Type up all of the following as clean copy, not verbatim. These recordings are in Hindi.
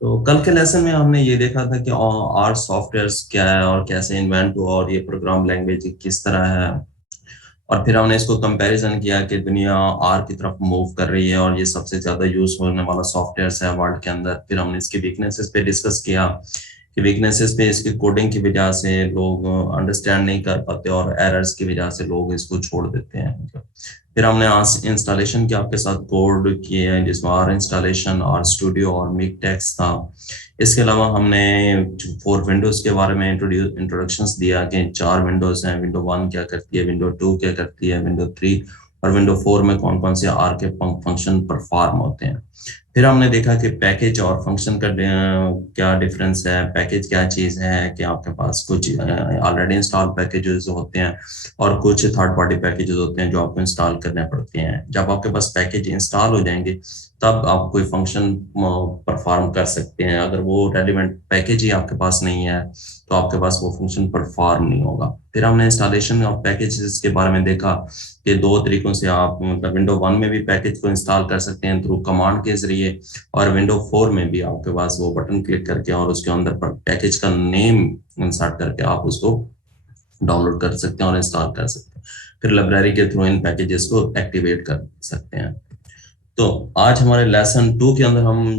तो कल के लेसन में हमने ये देखा था कि आर सॉफ्टवेयर्स क्या है और कैसे इन्वेंट हुआ और ये प्रोग्राम लैंग्वेज किस तरह है। और फिर हमने इसको कंपैरिजन किया कि दुनिया आर की तरफ मूव कर रही है और ये सबसे ज्यादा यूज होने वाला सॉफ्टवेयर है वर्ल्ड के अंदर। फिर हमने इसकी वीकनेसेस पे डिस्कस किया कि वीकनेसेस पे इसकी कोडिंग की वजह से लोग अंडरस्टैंड नहीं कर पाते और एरर्स की वजह से लोग इसको छोड़ देते हैं। फिर हमने आज इंस्टॉलेशन की आपके साथ कोड किए हैं जिसमें आर इंस्टॉलेशन, आर स्टूडियो और मिकटेक्स था। इसके अलावा हमने फोर विंडोज के बारे में इंट्रोडक्शंस दिया कि चार विंडोज हैं, विंडो 1 क्या करती है, विंडो 2 क्या करती है, विंडो 3 और विंडो 4 में कौन कौन से आर के फंक्शन परफॉर्म होते हैं। फिर हमने देखा कि पैकेज और फंक्शन का क्या डिफरेंस है, पैकेज क्या चीज़ है कि आपके पास कुछ ऑलरेडी इंस्टॉल पैकेजेस होते हैं और कुछ थर्ड पार्टी पैकेजेस होते हैं जो आपको इंस्टॉल करने पड़ते हैं। जब आपके पास पैकेज इंस्टॉल हो जाएंगे तब आप कोई फंक्शन परफॉर्म कर सकते हैं। अगर वो रेलिवेंट पैकेज ही आपके पास नहीं है तो आपके पास वो फंक्शन परफॉर्म नहीं होगा। फिर हमने इंस्टॉलेशन ऑफ पैकेजेस के बारे में देखा कि दो तरीकों से आप मतलब विंडो 1 में भी पैकेज को इंस्टॉल कर सकते हैं थ्रू कमांड के जरिए, और विंडो 4 में भी आपके पास वो बटन क्लिक करके और उसके अंदर पर पैकेज का नेम इंसर्ट करके आप उसको डाउनलोड कर सकते हैं और इंस्टॉल कर सकते हैं। फिर लाइब्रेरी के थ्रू इन पैकेजेस को एक्टिवेट कर सकते हैं। तो आज हमारे लेसन 2 के अंदर हम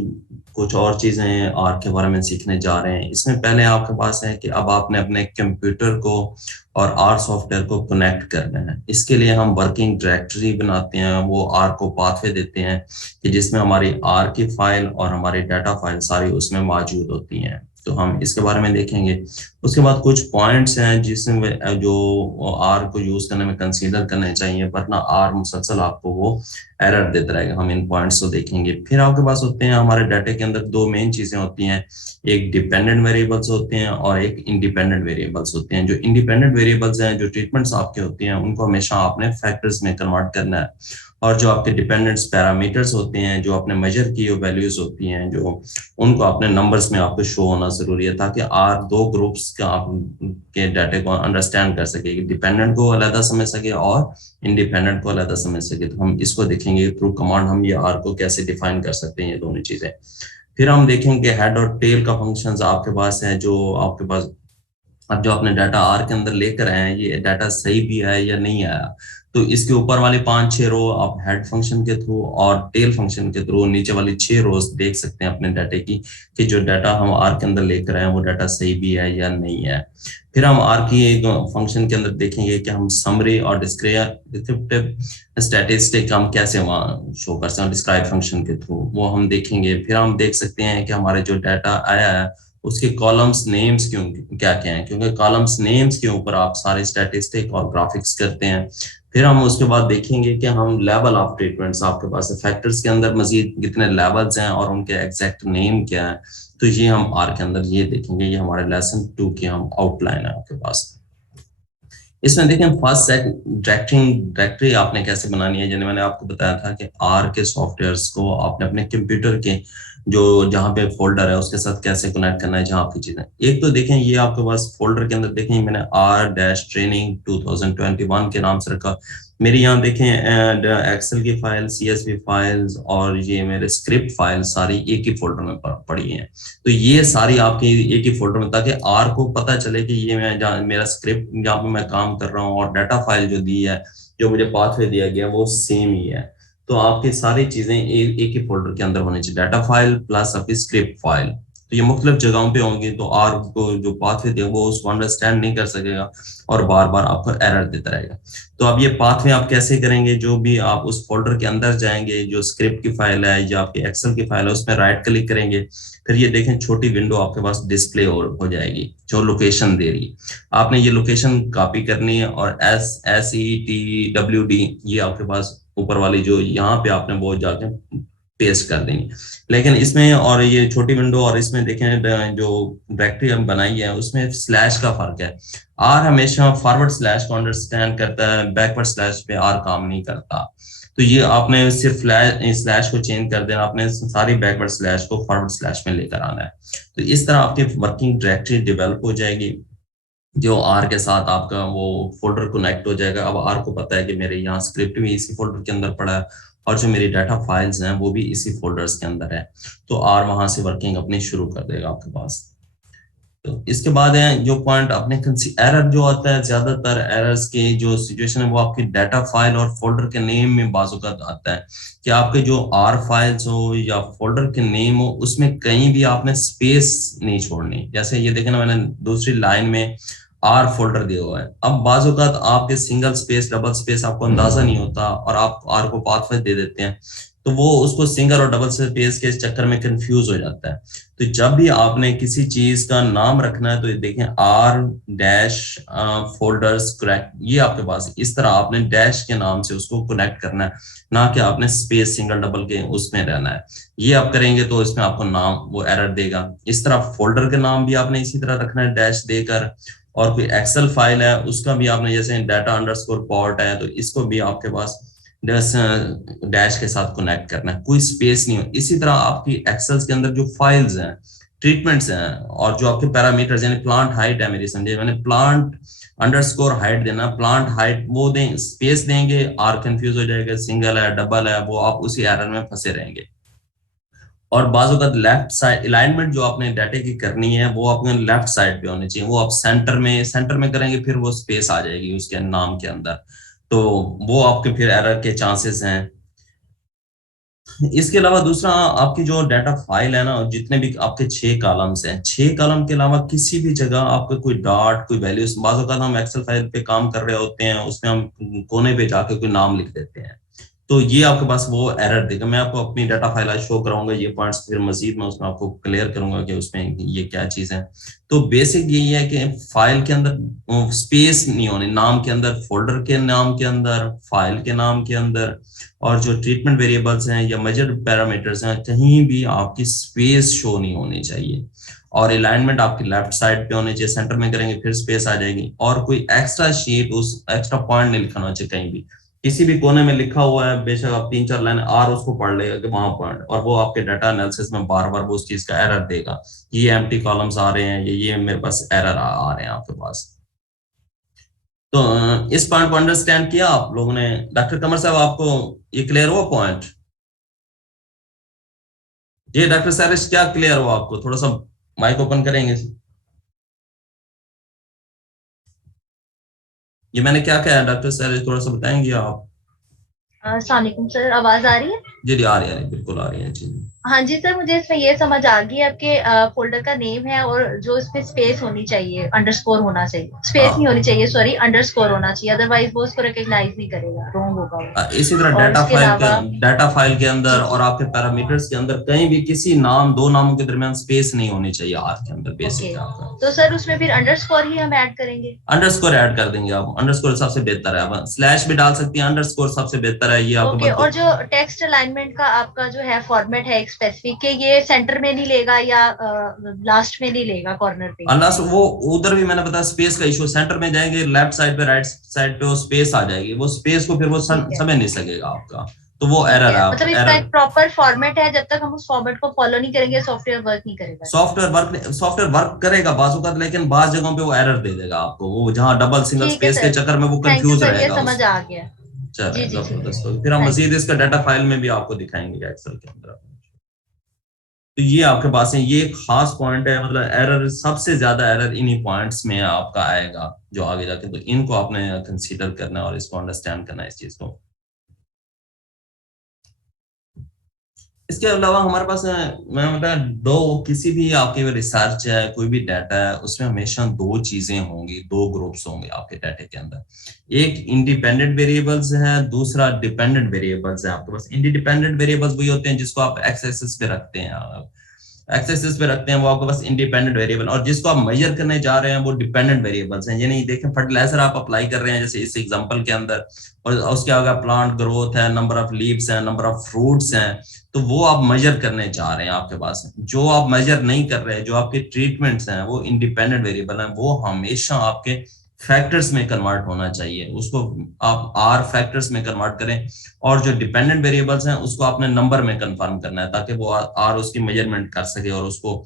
कुछ और चीजें आर के बारे में सीखने जा रहे हैं। इसमें पहले आपके पास है कि अब आपने अपने कंप्यूटर को और आर सॉफ्टवेयर को कनेक्ट करना है। इसके लिए हम वर्किंग डायरेक्टरी बनाते हैं, वो आर को पाथवे देते हैं कि जिसमें हमारी आर की फाइल और हमारी डाटा फाइल सारी उसमें मौजूद होती हैं। तो हम इसके बारे में देखेंगे। उसके बाद कुछ पॉइंट्स हैं जिसमें जो आर को यूज करने में कंसीडर करने चाहिए, वरना आर मुसलसल आपको वो एरर देता रहेगा। हम इन पॉइंट्स को देखेंगे। फिर आपके पास होते हैं हमारे डाटा के अंदर दो मेन चीजें होती हैं, एक डिपेंडेंट वेरिएबल्स होते हैं और एक इंडिपेंडेंट वेरिएबल्स होते हैं। जो इंडिपेंडेंट वेरिएबल्स हैं, जो ट्रीटमेंट्स आपके होती हैं, उनको हमेशा आपने फैक्टर्स में कन्वर्ट करना है। और जो आपके डिपेंडेंट्स पैरामीटर्स होते हैं, जो आपने मेजर की वैल्यूज होती हैं, जो उनको अपने नंबर्स में आपको शो होना जरूरी है ताकि आर दो ग्रुप्स का आप के डाटा को अंडरस्टैंड कर सके, डिपेंडेंट को अलग समझ सके और इंडिपेंडेंट को अलग समझ सके। तो हम इसको देखेंगे थ्रू कमांड हम ये आर को कैसे डिफाइन कर सकते हैं, ये दोनों चीजें। फिर हम देखेंगे हेड और टेल का फंक्शंस आपके पास है। जो आपके पास अब जो आपने डाटा आर के अंदर लेकर आए हैं, ये डाटा सही भी है या नहीं आया, तो इसके ऊपर वाली 5-6 रो आप हेड फंक्शन के थ्रू और टेल फंक्शन के थ्रू नीचे वाली 6 रोज देख सकते हैं अपने डाटे की कि जो डाटा हम आर के अंदर लेकर आए हैं वो डाटा सही भी है या नहीं है। फिर हम आर की एक फंक्शन के अंदर देखेंगे कि हम समरी और डिस्क्रिप्टिव स्टैटिस्टिक हम कैसे वहाँ शो कर सकते हैं डिस्क्राइब फंक्शन के थ्रू, वो हम देखेंगे। फिर हम देख सकते हैं कि हमारे जो डाटा आया है उसके कॉलम्स नेम्स क्यों क्या क्या हैं, क्योंकि कॉलम्स नेम्स के ऊपर आप सारे स्टैटिस्टिक और ग्राफिक्स करते हैं। फिर हम उसके बाद देखेंगे कि हम लेवल ऑफ ट्रीटमेंट्स आपके पास है, फैक्टर्स के अंदर मजीद कितने लेवल्स हैं और उनके एग्जैक्ट नेम क्या है, तो ये हम आर के अंदर ये देखेंगे। ये हमारे लेसन 2 की हम आउटलाइन है आपके पास। इसमें देखें फर्स्ट सेट डायरेक्टरी आपने कैसे बनानी है। जैसे मैंने आपको बताया था कि आर के सॉफ्टवेयर्स को आपने अपने कंप्यूटर के जो जहाँ पे फोल्डर है उसके साथ कैसे कनेक्ट करना है, जहाँ आपकी चीजें। एक तो देखें ये आपके पास फोल्डर के अंदर देखें मैंने आर डैश ट्रेनिंग 2021 के नाम से रखा। मेरी यहाँ देखें एक्सेल की फाइल, सीएसवी फाइल्स और ये मेरे स्क्रिप्ट फाइल सारी एक ही फोल्डर में पड़ी हैं। तो ये सारी आपकी एक ही फोल्डर में, ताकि आर को पता चले कि ये मैं मेरा स्क्रिप्ट जहाँ पे मैं काम कर रहा हूँ और डाटा फाइल जो दी है, जो मुझे पाथवे दिया गया वो सेम ही है। तो आपकी सारी चीजें एक ही फोल्डर के अंदर होनी चाहिए, डाटा फाइल प्लस आपकी स्क्रिप्ट फाइल। तो ये मुख्तलिफ जगहों पे होंगी तो आर को जो पाथवे दे वो उसको अंडरस्टैंड नहीं कर सकेगा और बार बार आपको एरर देता रहेगा। तो अब ये पाथवे आप कैसे करेंगे, जो भी आप उस फोल्डर के अंदर जाएंगे, जो स्क्रिप्ट की फाइल है या आपकी एक्सेल की फाइल है उसमें राइट क्लिक करेंगे। फिर ये देखें छोटी विंडो आपके पास डिस्प्ले हो जाएगी जो लोकेशन दे रही है। आपने ये लोकेशन कॉपी करनी है और SETWD ये आपके पास ऊपर वाली जो यहाँ पे आपने वो जाके पेस्ट कर देंगे। लेकिन इसमें और ये छोटी विंडो और इसमें देखें जो डायरेक्टरी हम बनाई है उसमें स्लैश का फर्क है। आर हमेशा फॉरवर्ड स्लैश को अंडरस्टैंड करता है, बैकवर्ड स्लैश पे आर काम नहीं करता। तो ये आपने सिर्फ स्लैश को चेंज कर देना, आपने सारी बैकवर्ड स्लैश को फॉरवर्ड स्लैश में लेकर आना है। तो इस तरह आपकी वर्किंग डायरेक्टरी डेवलप हो जाएगी जो आर के साथ आपका वो फोल्डर कनेक्ट हो जाएगा। अब आर को पता है कि मेरे यहाँ स्क्रिप्ट भी इसी फोल्डर के अंदर पड़ा है और जो मेरी डाटा फाइल्स हैं वो भी इसी फोल्डर्स के अंदर है। तो आर वहां से वर्किंग अपनी शुरू कर देगा आपके पास। तो इसके बाद है जो पॉइंट अपने एरर जो आता है, ज्यादातर एरर्स की जो सिचुएशन है वो आपकी डाटा फाइल और फोल्डर के नेम में बाजुकात आता है कि आपके जो आर फाइल्स हो या फोल्डर के नेम हो उसमें कहीं भी आपने स्पेस नहीं छोड़नी। जैसे ये देखे ना, मैंने दूसरी लाइन में आर फोल्डर दिया हुआ है। अब बाजुकात आपके सिंगल स्पेस डबल स्पेस आपको अंदाजा नहीं होता और आप आर को पाथवे दे देते हैं, तो वो उसको सिंगल और डबल स्पेस के चक्कर में कंफ्यूज हो जाता है। तो जब भी आपने किसी चीज का नाम रखना है तो ये देखें आर डैश फोल्डर्स करेक्ट, ये आपके पास इस तरह आपने डैश के नाम से उसको कनेक्ट करना है, ना कि आपने स्पेस सिंगल डबल के उसमें रहना है। ये आप करेंगे तो इसमें आपको नाम वो एरर देगा। इस तरह फोल्डर के नाम भी आपने इसी तरह रखना है डैश देकर। और कोई एक्सेल फाइल है उसका भी आपने, जैसे डाटा अंडरस्कोर पॉर्ट है, तो इसको भी आपके पास डैश के साथ कनेक्ट करना है, कोई स्पेस नहीं हो। इसी तरह आपकी एक्सेल्स के अंदर जो फाइल्स हैं, ट्रीटमेंट्स हैं और जो आपके पैरामीटर्स, यानी प्लांट हाइट है मेरी, समझे मैंने प्लांट अंडरस्कोर हाइट देना, प्लांट हाइट वो दें, स्पेस देंगे, आर कंफ्यूज हो जाएगा, सिंगल है डबल है, वो आप उसी एरर में फंसे रहेंगे। और बाजू का लेफ्ट साइड अलाइनमेंट जो आपने डाटे की करनी है वो अपने लेफ्ट साइड पे होनी चाहिए, वो आप सेंटर में करेंगे फिर वो स्पेस आ जाएगी उसके नाम के अंदर, तो वो आपके फिर एरर के चांसेस हैं। इसके अलावा दूसरा, आपकी जो डाटा फाइल है ना, जितने भी आपके 6 कॉलम्स हैं, 6 कॉलम के अलावा किसी भी जगह आपका कोई डॉट कोई वैल्यूज, बाज़ औक़ात हम एक्सेल फाइल पे काम कर रहे होते हैं उसमें हम कोने पे जाके कोई नाम लिख देते हैं, तो ये आपके पास वो एरर देगा। मैं आपको अपनी डाटा फाइल आज शो कराऊंगा, ये पॉइंट्स फिर मजीद मैं उसमें आपको क्लियर करूंगा कि उसमें ये क्या चीज है। तो बेसिक यही है कि फाइल के अंदर स्पेस नहीं होनी, नाम के अंदर, फोल्डर के नाम के अंदर, फाइल के नाम के अंदर, और जो ट्रीटमेंट वेरिएबल्स हैं या मेजर्ड पैरामीटर्स हैं, कहीं भी आपकी स्पेस शो नहीं होनी चाहिए। और अलाइनमेंट आपकी लेफ्ट साइड पे होनी चाहिए, सेंटर में करेंगे फिर स्पेस आ जाएगी। और कोई एक्स्ट्रा शीट, उस एक्स्ट्रा पॉइंट नहीं लिखना चाहिए कहीं भी, किसी भी कोने में लिखा हुआ है बेशक आप 3-4 लाइन आर उसको पढ़ लेगा कि वहां पॉइंट, और वो आपके डाटा एनालिसिस में बार बार वो उस चीज का एरर देगा, ये एम्प्टी कॉलम्स आ रहे हैं, ये मेरे पास एरर आ रहे हैं आपके पास। तो इस पॉइंट को अंडरस्टैंड किया आप लोगों ने? डॉक्टर कमर साहब आपको ये क्लियर हुआ पॉइंट? ये डॉक्टर सैरिश क्या क्लियर हुआ आपको? थोड़ा सा माइक ओपन करेंगे। ये मैंने क्या कहा डॉक्टर सैरिश, थोड़ा सा बताएंगे आप? अस्सलाम वालेकुम सर, आवाज आ रही है? जी जी, आ रही है, बिल्कुल आ रही है जी। हाँ जी सर, मुझे इसमें ये समझ आ गई आपके फोल्डर का नेम है और जो इसमें स्पेस होनी चाहिए, अंडरस्कोर होना चाहिए, स्पेस नहीं हाँ, होनी चाहिए, सॉरी, अंडरस्कोर होना चाहिए, अदरवाइज वो उसको रिकॉग्नाइज नहीं करेगा, रॉन्ग होगा इसी तरह वो। और इसके अलावा डाटा फाइल के अंदर जी और जी, आपके पैरामीटर्स के अंदर कहीं भी किसी नाम, दो नामों के दरमियान स्पेस नहीं होनी चाहिए आर के अंदर, ओके। बेसिक है आपका। तो सर उसमें फिर अंडरस्कोर ही हम ऐड करेंगे? अंडरस्कोर ऐड कर देंगे आप, अंडरस्कोर सबसे बेहतर है, आप स्लैश भी डाल सकती हैं, अंडरस्कोर सबसे बेहतर है, ये आपको ओके। बता। और जो टेक्स्ट अलाइनमेंट का आपका जो है फॉर्मेट है एक स्पेसिफिक के, ये सेंटर में नहीं लेगा या लास्ट में नहीं लेगा, कॉर्नर पे? अनलेस वो, उधर भी मैंने बताया स्पेस का इशू, सेंटर में जाएंगे लेफ्ट साइड पे, राइट साइड पे वो स्पेस आ जाएगी, वो स्पेस को फिर वो ठीक है, समझ नहीं सकेगा आपका, तो वो ठीक एरर है है। मतलब आपका इसका एरर। एक प्रॉपर फॉर्मेट है, जब तक हम उस फॉर्मेट को फॉलो नहीं करेंगे सॉफ्टवेयर वर्क नहीं करेगा इसमें? सॉफ्टवेयर वर्क करेगा बाजूकात, लेकिन बाज जगहों पे वो एरर दे देगा आपको, वो जहां डबल सिंगल ठीक है स्पेस के सर, चक्कर में वो थैंक यू कंफ्यूज सर, ये रहेगा समझ उस। आ गया। जी चले जी ठीक है, जबरदस्त, तो फिर हम थैंक मजीद यू। इसका डाटा फाइल में भी आपको दिखाएंगे एक्सेल के अंदर। तो ये आपके पास है, ये खास पॉइंट है, मतलब एरर सबसे ज्यादा एरर इन्हीं पॉइंट्स में आपका आएगा जो आगे जाके, तो इनको आपने कंसीडर करना है और इसको अंडरस्टैंड करना है इस चीज को। इसके अलावा हमारे पास मैं मतलब दो, किसी भी आपकी रिसर्च है, कोई भी डाटा है, उसमें हमेशा दो चीजें होंगी, दो ग्रुप्स होंगे आपके डाटा के अंदर। एक इंडिपेंडेंट वेरिएबल्स है, दूसरा डिपेंडेंट वेरिएबल्स है। आपके पास इंडिपेंडेंट वेरिएबल्स वही होते हैं जिसको आप एक्स एक्सिस पे रखते हैं, एक्सेस पे रखते हैं, वो आपके पास इंडिपेंडेंट वेरिएबल, और जिसको आप मेजर करने जा रहे हैं वो डिपेंडेंट वेरिएबल्स हैं। ये नहीं देखें फर्टिलाइजर आप अप्लाई कर रहे हैं जैसे इस एग्जांपल के अंदर, और उसके आगे प्लांट ग्रोथ है, नंबर ऑफ लीव्स है, नंबर ऑफ फ्रूट्स हैं, तो वो आप मेजर करने जा रहे हैं आपके पास। जो आप मेजर नहीं कर रहे, जो आपके ट्रीटमेंट्स हैं, वो इंडिपेंडेंट वेरिएबल हैं, वो हमेशा आपके फैक्टर्स में कन्वर्ट होना चाहिए, उसको आप आर फैक्टर्स में कन्वर्ट करें। और जो डिपेंडेंट वेरिएबल्स हैं उसको आपने नंबर में कंफर्म करना है, ताकि वो आर उसकी मेजरमेंट कर सके और उसको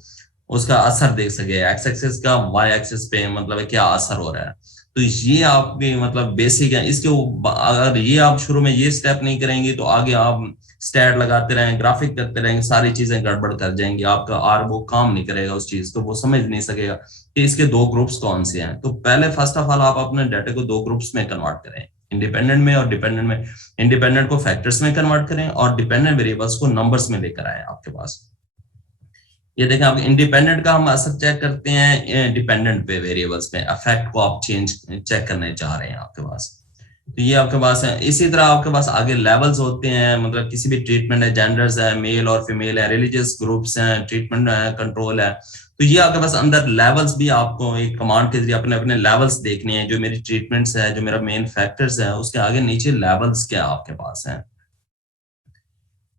उसका असर देख सके, एक्स एक्सिस का वाई एक्सिस पे मतलब क्या असर हो रहा है। तो ये आपके मतलब बेसिक है। इसके अगर ये आप शुरू में ये स्टेप नहीं करेंगे तो आगे आप स्टैट लगाते रहेंगे, ग्राफिक करते रहेंगे, सारी चीजें गड़बड़ कर जाएंगी, आपका आर वो काम नहीं करेगा उस चीज को, वो समझ नहीं सकेगा कि इसके दो ग्रुप्स कौन से हैं। तो पहले फर्स्ट ऑफ ऑल आप अपने डाटा को दो ग्रुप्स में कन्वर्ट करें, इंडिपेंडेंट में और डिपेंडेंट में। इंडिपेंडेंट को फैक्टर्स में कन्वर्ट करें और डिपेंडेंट वेरिएबल्स को नंबर्स में लेकर आए आपके पास। ये देखें, आप इंडिपेंडेंट का हम असर चेक करते हैं डिपेंडेंट पे वेरिएबल्स में, इफेक्ट को आप चेंज चेक करने जा रहे हैं आपके पास। तो ये आपके पास है। इसी तरह आपके पास आगे लेवल्स होते हैं, मतलब किसी भी ट्रीटमेंट है, जेंडर्स है, मेल और फीमेल है, रिलीजियस ग्रुप्स हैं, ट्रीटमेंट है, कंट्रोल है। तो ये आपके पास अंदर लेवल्स भी आपको एक कमांड के जरिए अपने अपने लेवल्स देखने हैं। जो मेरी ट्रीटमेंट्स है, जो मेरा मेन फैक्टर्स है, उसके आगे नीचे लेवल्स क्या आपके पास है।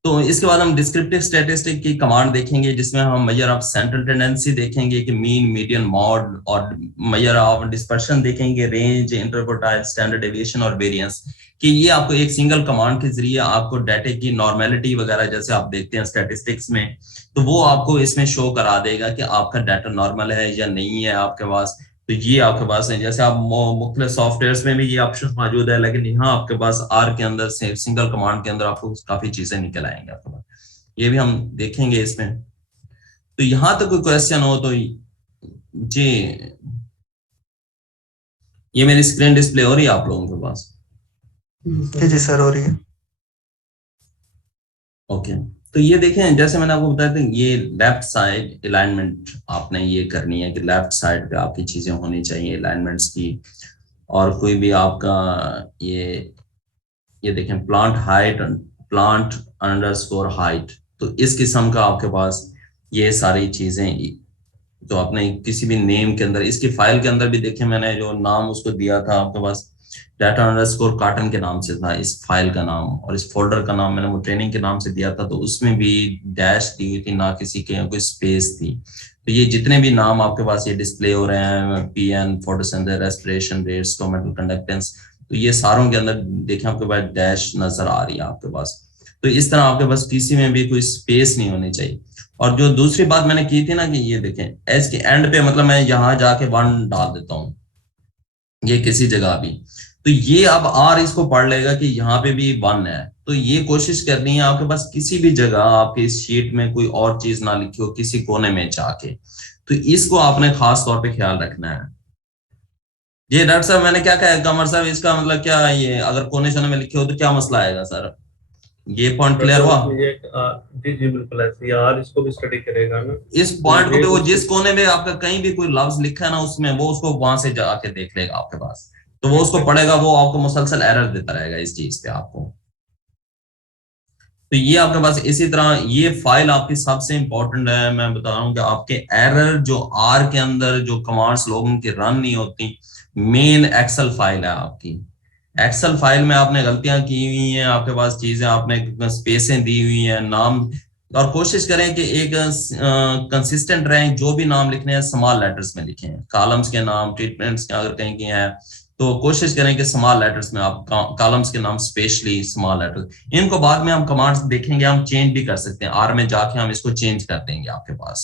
तो इसके बाद हम डिस्क्रिप्टिव स्टैटिस्टिक की कमांड देखेंगे, जिसमें हम मेजर ऑफ सेंट्रल टेंडेंसी देखेंगे कि मीन, मीडियन, मॉड, और मेजर ऑफ डिस्पर्शन देखेंगे, रेंज, इंटरक्वार्टाइल, स्टैंडर्ड डेविएशन और वेरिएंस। कि ये आपको एक सिंगल कमांड के जरिए आपको डाटा की नॉर्मेलिटी वगैरह जैसे आप देखते हैं स्टैटिस्टिक्स में, तो वो आपको इसमें शो करा देगा कि आपका डाटा नॉर्मल है या नहीं है आपके पास। तो ये आपके पास है। जैसे आप मुख्तलिफ सॉफ्टवेयर में भी ये ऑप्शन मौजूद है, लेकिन यहाँ आपके पास आर के अंदर से सिंगल कमांड के अंदर आपको काफी चीजें निकल आएंगे आपके पास। ये भी हम देखेंगे इसमें। तो यहाँ तक कोई क्वेश्चन हो तो जी, ये मेरी स्क्रीन डिस्प्ले हो रही है आप लोगों के पास? जी सर, हो रही है। ओके, तो ये देखें, जैसे मैंने आपको बताया था, ये लेफ्ट साइड अलाइनमेंट आपने ये करनी है कि लेफ्ट साइड पे आपकी चीजें होनी चाहिए अलाइनमेंट्स की। और कोई भी आपका ये देखें, plant height, plant underscore height, तो इस किस्म का आपके पास ये सारी चीजें। तो आपने किसी भी नेम के अंदर, इसकी फाइल के अंदर भी देखें, मैंने जो नाम उसको दिया था आपके पास, डाटा अंडरस्कोर कार्टन के नाम से था इस फाइल का नाम, और इस फोल्डर का नाम मैंने वो ट्रेनिंग के नाम से दिया था। तो उसमें भी डैश दी हुई थी, ना किसी के कोई स्पेस थी। तो ये जितने भी नाम आपके पास ये डिस्प्ले हो रहे हैं, PN, photosynthesis, respiration rates, stomatal conductance, तो ये सारों के अंदर देखें आपके पास डैश नजर आ रही है आपके पास। तो इस तरह आपके पास किसी में भी कोई स्पेस नहीं होनी चाहिए। और जो दूसरी बात मैंने की थी ना कि ये देखें, एज के एंड पे, मतलब मैं यहाँ जाके 1 डाल देता हूँ ये किसी जगह भी, तो ये अब आर इसको पढ़ लेगा कि यहाँ पे भी 1 है। तो ये कोशिश करनी है आपके पास किसी भी जगह आपके इस शीट में कोई और चीज ना लिखी हो किसी कोने में जाके। तो इसको आपने खास तौर पे ख्याल रखना है। ये डॉक्टर साहब मैंने क्या कहा कमर साहब, इसका मतलब क्या, ये अगर कोने शोने में लिखे हो तो क्या मसला आएगा सर? ये पॉइंट क्लियर हुआ? जी जी बिल्कुल ऐसे यार, इसको भी स्टडी करेगा ना इस पॉइंट को भी, वो जिस कोने में आपका कहीं भी कोई लफ्ज लिखा है ना उसमें, वो उसको वहां से जाके देख लेगा आपके पास। तो वो उसको पढ़ेगा, वो आपको मुसलसल एरर देता रहेगा इस चीज पे आपको। तो ये आपके पास इसी तरह ये फाइल आपकी सबसे इंपॉर्टेंट है। मैं बता रहा हूँ कि आपके एरर जो आर के अंदर जो कमांड्स लोगों की रन नहीं होती, मेन एक्सेल फाइल है आपकी। एक्सेल फाइल में आपने गलतियां की हुई हैं, आपके पास चीजें आपने स्पेसें दी हुई हैं, नाम। और कोशिश करें कि एक कंसिस्टेंट रहें, जो भी नाम लिखने हैं स्मॉल लेटर्स में लिखें। कॉलम्स के नाम, ट्रीटमेंट्स के अगर कहीं के हैं तो कोशिश करें कि स्मॉल लेटर्स में आप कॉलम्स के नाम स्पेशली स्मॉल लेटर्स। इनको बाद में हम कमांड्स देखेंगे, हम चेंज भी कर सकते हैं, आर में जाके हम इसको चेंज कर देंगे आपके पास,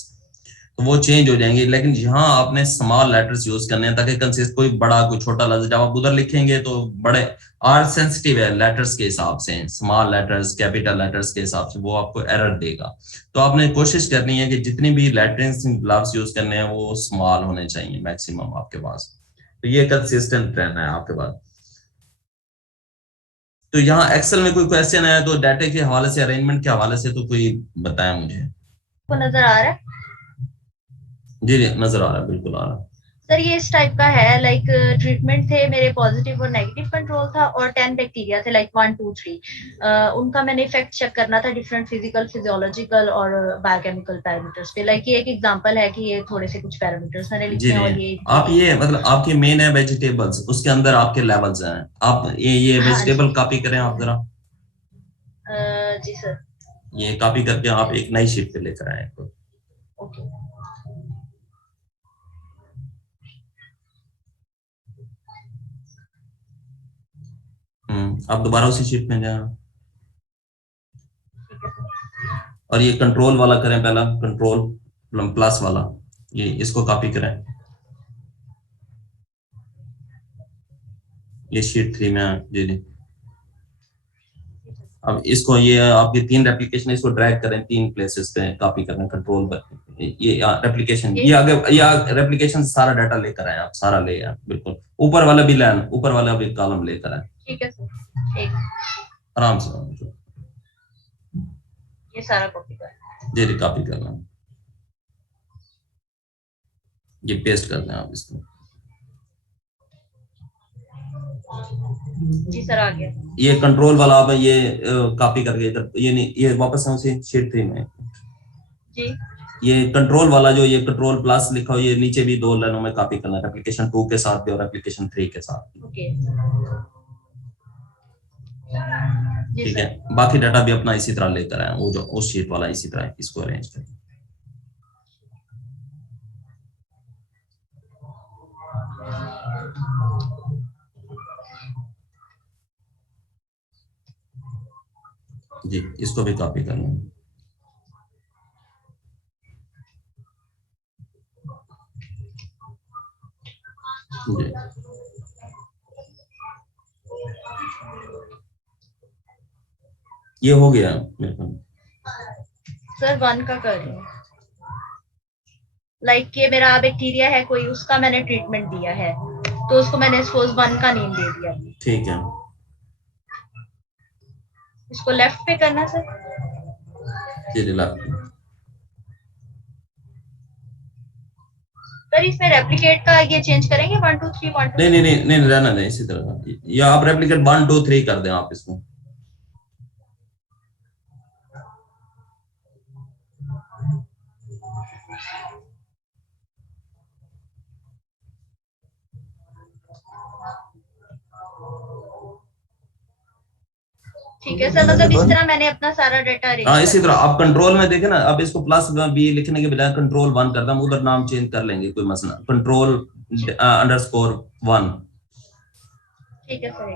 तो वो चेंज हो जाएंगे। लेकिन यहाँ आपने स्मॉल लेटर्स यूज करने हैं ताकि कंसिस्ट, कोई बड़ा कोई छोटा लफ्ज जब आप उधर लिखेंगे तो बड़े आर सेंसिटिव है लेटर्स के हिसाब से, स्मॉल लेटर्स, कैपिटल लेटर्स के हिसाब से वो आपको एरर देगा। तो आपने कोशिश करनी है कि जितनी भी लेटर्स लफ्ज यूज करने हैं वो स्मॉल होने चाहिए मैक्सिमम आपके पास। तो ये कंसिस्टेंट रहना है आपके पास। तो यहाँ एक्सेल में कोई क्वेश्चन है तो डाटा के हवाले से, अरेंजमेंट के हवाले से तो कोई बताया मुझे? को नजर आ रहा है? जी नजर आ रहा है, बिल्कुल आ रहा है सर। ये इस टाइप का है, लाइक ट्रीटमेंट थे मेरे, पॉजिटिव और नेगेटिव कंट्रोल था, और 10 बैक्टीरिया थे, लाइक 1 2 3। उनका मैंने इफेक्ट चेक करना था डिफरेंट फिजिकल, फिजियोलॉजिकल और बायोकेमिकल पैरामीटर्स पे। लाइक ये एक एग्जांपल है कि ये थोड़े से कुछ पैरामीटर्स मैंने लिखे हैं। और ये आप ये मतलब आपके मेन है वेजिटेबल्स, उसके अंदर आपके लेवल्स हैं। आप ये वेजिटेबल कॉपी करें आप जरा। जी सर। ये कॉपी करके आप एक नई शीट पे लेकर आए। ओके। आप दोबारा उसी शीट में जाए और ये कंट्रोल वाला करें, पहला कंट्रोल प्लस वाला, ये इसको कॉपी करें। ये शीट 3 में है। जी जी। अब इसको ये आपकी 3 रेप्लिकेशन, इसको ड्रैग करें 3 प्लेसेस पे, कॉपी करना कंट्रोल पर, ये रेप्लिकेशन, ये आगे, ये रेप्लिकेशन सारा डाटा लेकर आए आप, सारा ले आए बिल्कुल। ऊपर वाला भी लाइन, ऊपर वाला भी कॉलम लेकर आए। ठीक है सर, ठीक, आराम से ये सारा कॉपी कर। जी जी, कॉपी करना, ये पेस्ट कर दें आप इसको। जी सर, आ गया। ये कंट्रोल वाला आप ये कॉपी करके इधर, ये नहीं, ये वापस हम उसी शीट 3 में जी, ये कंट्रोल वाला जो ये कंट्रोल प्लस लिखा हो, ये नीचे भी 2 लाइनों में कॉपी करना है, एप्लीकेशन 2 के साथ भी और एप्लीकेशन 3 के साथ। ओके जी ठीक सर। है, बाकी डाटा भी अपना इसी तरह लेकर आए, वो जो उस शीट वाला इसी तरह इसको अरेंज करें। जी, इसको भी कॉपी करना है। जी, ये हो गया मेरे ख्याल। सर 1 का कर रही हूँ। लाइक ये मेरा बैक्टीरिया है कोई, उसका मैंने ट्रीटमेंट दिया है, तो उसको मैंने सपोज 1 का नेम दे दिया। ठीक है, इसको लेफ्ट पे करना सर। जी जी, लेफ्ट। सर इसमें रेप्लिकेट का ये चेंज करेंगे 1 2 3 1 2। नहीं नहीं नहीं नहीं, रहना नहीं, इसी तरह, या आप रेप्लिकेट 1 2 3 कर दें आप इसको। ठीक है सर, मतलब इस तरह मैंने अपना सारा डाटा अरेंज हाँ, इसी तरह आप कंट्रोल में देखें ना, अब इसको प्लस बी लिखने के बजाय कंट्रोल 1 कर दें, हम उधर नाम चेंज कर लेंगे, कोई मसला, कंट्रोल अंडरस्कोर 1। ठीक है सर,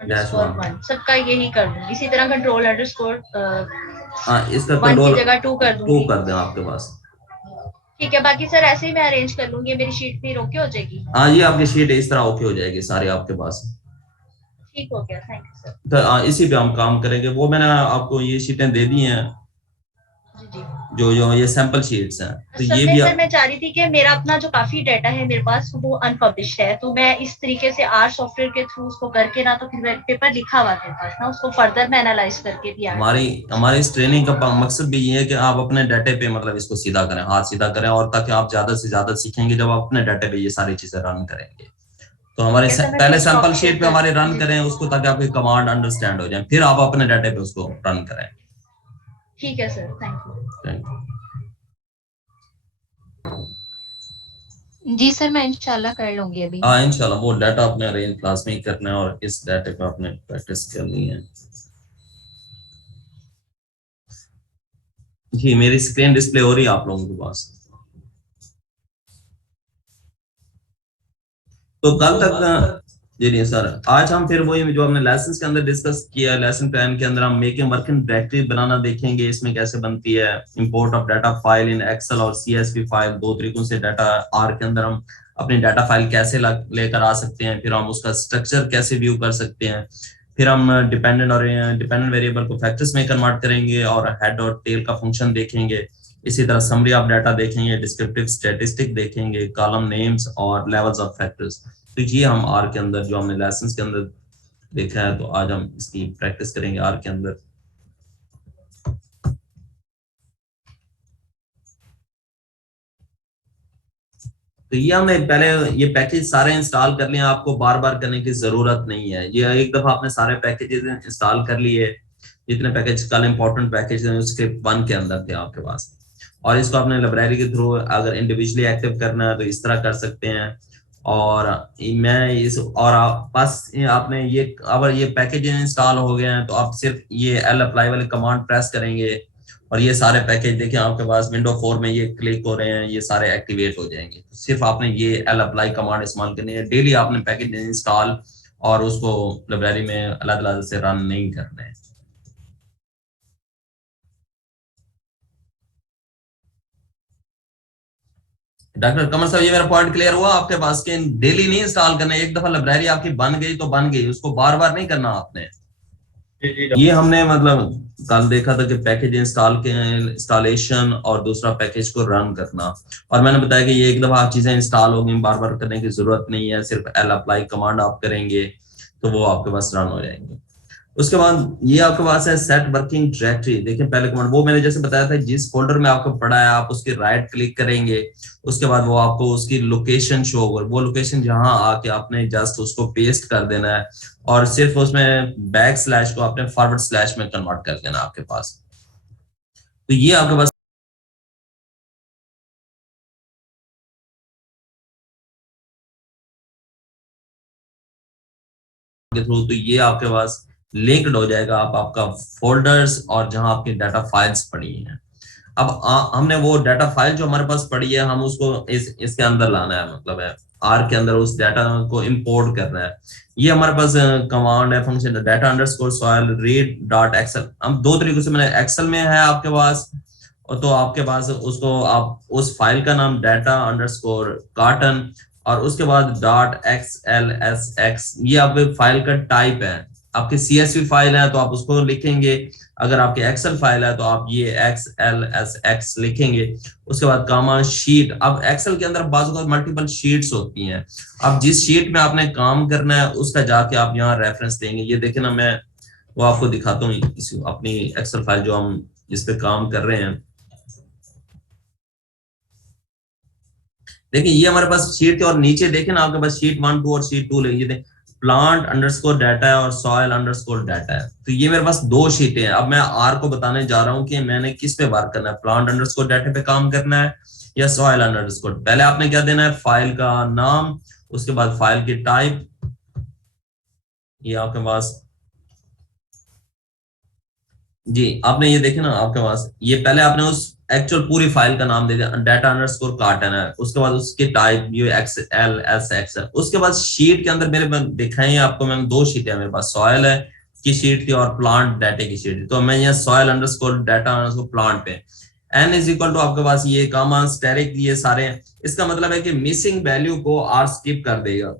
अंडरस्कोर 1 सबका यही कर दूं, इसी तरह कंट्रोल अंडरस्कोर हाँ, इसका 1 कंट्रोल की जगह 2 कर 2 दूंगी। कर दें आपके पास। ठीक है, बाकी सर ऐसे ही मैं अरेंज कर लूंगी, मेरी शीट फिर ओके हो जाएगी। हाँ, ये आपकी शीट इस तरह ओके हो जाएगी सारी आपके पास। ठीक हो गया, थैंक यू सर। तो इसी पे हम काम करेंगे। वो मैंने आपको ये शीटें दे दी हैं, जी जी। जो जो ये सैंपल शीट्स हैं, तो असल ये में भी सर मैं चाह रही थी कि मेरा अपना जो काफी डाटा है मेरे पास वो अनपब्लिश्ड है, तो मैं इस तरीके से आर सॉफ्टवेयर के थ्रू उसको करके ना, तो फिर पेपर लिखा हुआ मेरे पास ना, उसको फर्दर मैं एनालाइज करके भी हमारी इस ट्रेनिंग का मकसद भी ये है कि आप अपने डाटे पे मतलब इसको सीधा करें, हाथ सीधा करें, और ताकि आप ज्यादा से ज्यादा सीखेंगे जब आप अपने डाटे पे ये सारी चीजें रन करेंगे। तो हमारे पहले सैंपल शीट पे हमारे रन करें उसको, ताकि आपके कमांड अंडरस्टैंड हो जाए, फिर आप अपने डाटे पे उसको रन करें। ठीक है सर, थैंक यू। जी सर, मैं इंशाल्लाह कर लूंगी अभी। हाँ, इंशाल्लाह वो डाटा अपने अरेंज क्लास में ही करना है, और इस डाटे पे आपने प्रैक्टिस करनी है। जी, मेरी स्क्रीन डिस्प्ले हो रही है आप लोगों के पास? तो कल तक जी नहीं सर, आज हम फिर वही जो हमने लेसन के अंदर डिस्कस किया, लेसन प्लान के अंदर हम मेकिंग वर्किंग डायरेक्टरी बनाना देखेंगे, इसमें कैसे बनती है, import of data file in Excel और सीएसवी फाइल, 2 तरीकों से डाटा आर के अंदर हम अपनी डाटा फाइल कैसे लेकर आ सकते हैं, फिर हम उसका स्ट्रक्चर कैसे व्यू कर सकते हैं, फिर हम डिपेंडेंट और डिपेंडेंट वेरिएबल को फैक्टर्स में कन्वर्ट करेंगे, और हेड और टेल का फंक्शन देखेंगे। इसी तरह समरी ऑफ डाटा देखेंगे, डिस्क्रिप्टिव स्टैटिस्टिक देखेंगे, कॉलम नेम्स और लेवल्स ऑफ फैक्टर्स। तो ये हम आर के अंदर जो हमने लेसन्स के अंदर देखा है, तो आज हम इसकी प्रैक्टिस करेंगे आर के अंदर। तो ये हमने पहले ये पैकेज सारे इंस्टॉल कर लिए, आपको बार बार करने की जरूरत नहीं है, ये एक दफा आपने सारे पैकेजेस इंस्टॉल कर लिए, जितने पैकेज कल इंपॉर्टेंट पैकेज स्क्रिप्ट 1 के अंदर थे आपके पास, और इसको आपने लाइब्रेरी के थ्रू अगर इंडिविजुअली एक्टिव करना है तो इस तरह कर सकते हैं। और मैं इस और बस आपने ये, अगर ये पैकेज इंस्टॉल हो गए हैं तो आप सिर्फ ये एल अप्लाई वाले कमांड प्रेस करेंगे, और ये सारे पैकेज देखें आपके पास विंडो 4 में ये क्लिक हो रहे हैं, ये सारे एक्टिवेट हो जाएंगे। तो सिर्फ आपने ये एल अप्लाई कमांड इस्तेमाल करनी है, डेली आपने पैकेज इंस्टॉल और उसको लाइब्रेरी में अलग अलग से रन नहीं करना है। डॉक्टर कमर साहब, ये मेरा पॉइंट क्लियर हुआ आपके पास कि डेली नहीं इंस्टॉल करना, एक दफा लाइब्रेरी आपकी बन गई तो बन गई, उसको बार बार नहीं करना आपने। ये हमने मतलब कल देखा था कि पैकेज इंस्टॉल के इंस्टॉलेशन और दूसरा पैकेज को रन करना, और मैंने बताया कि ये एक दफा चीजें इंस्टॉल हो गई, बार बार करने की जरूरत नहीं है, सिर्फ एल अप्लाई कमांड आप करेंगे तो वो आपके पास रन हो जाएंगे। उसके बाद ये आपके पास है सेट वर्किंग डायरेक्टरी। देखिए पहले कमांड वो मैंने जैसे बताया था, जिस फोल्डर में आपको पड़ा है आप उसकी राइट क्लिक करेंगे, उसके बाद वो आपको उसकी लोकेशन शो होगा, वो लोकेशन जहां आके आपने जस्ट उसको पेस्ट कर देना है और सिर्फ उसमें बैक स्लैश को आपने फॉरवर्ड स्लैश में कन्वर्ट कर देना आपके पास। तो ये आपके पास के थ्रू, तो ये आपके पास लिंक्ड हो जाएगा आप आपका फोल्डर्स और जहां आपकी डाटा फाइल्स पड़ी हैं। अब हमने वो डाटा फाइल जो हमारे पास पड़ी है हम उसको इसके अंदर लाना है, मतलब है आर के अंदर उस डाटा को इंपोर्ट करना है। ये हमारे पास कमांड है function data underscore soil read dot Excel. हम दो तरीकों से, मैंने एक्सेल में है आपके पास, और तो आपके पास उसको आप उस फाइल का नाम डाटा अंडरस्कोर कार्टन और उसके बाद डॉट XLSX, ये आपके फाइल का टाइप है। आपकी CSV फाइल है तो आप उसको लिखेंगे, अगर आपके एक्सेल फाइल है तो आप ये XLSX लिखेंगे। उसके बाद कामा शीट। अब एक्सेल के अंदर बाज़ मल्टीपल शीट्स होती हैं, अब जिस शीट में आपने काम करना है उसका जाके आप यहाँ रेफरेंस देंगे। ये देखें ना, मैं वो आपको दिखाता हूँ अपनी एक्सेल फाइल जो हम जिस पे काम कर रहे हैं। देखिए ये हमारे पास शीट थी और नीचे देखें ना आपके पास शीट 1 2 और शीट 2 लेंगे, प्लांट अंडरस्कोर डाटा है और सॉइल अंडरस्कोर डाटा है। तो ये मेरे पास दो शीटें हैं। अब मैं आर को बताने जा रहा हूं कि मैंने किस पे वर्क करना है, प्लांट अंडरस्कोर डाटा पे काम करना है या सॉइल अंडरस्कोर। पहले आपने क्या देना है, फाइल का नाम, उसके बाद फाइल की टाइप, ये आपके पास जी आपने ये देखे ना आपके पास, ये पहले आपने उस एक्चुअल पूरी फाइल का नाम दे दिया डाटा अंडरस्कोर कार्टन है, उसके बाद उसकी टाइप ये XLSX है। उसके बाद शीट के अंदर मेरे दिखाई आपको, मैंने दो शीटें मेरे पास, सॉइल है की शीट थी और प्लांट डाटा की शीट थी। तो मैं यहाँ soil underscore data underscore plant पे n इज इक्वल टू आपके पास ये कामा स्टेरिक, ये सारे, इसका मतलब है कि मिसिंग वैल्यू को आर स्किप कर देगा।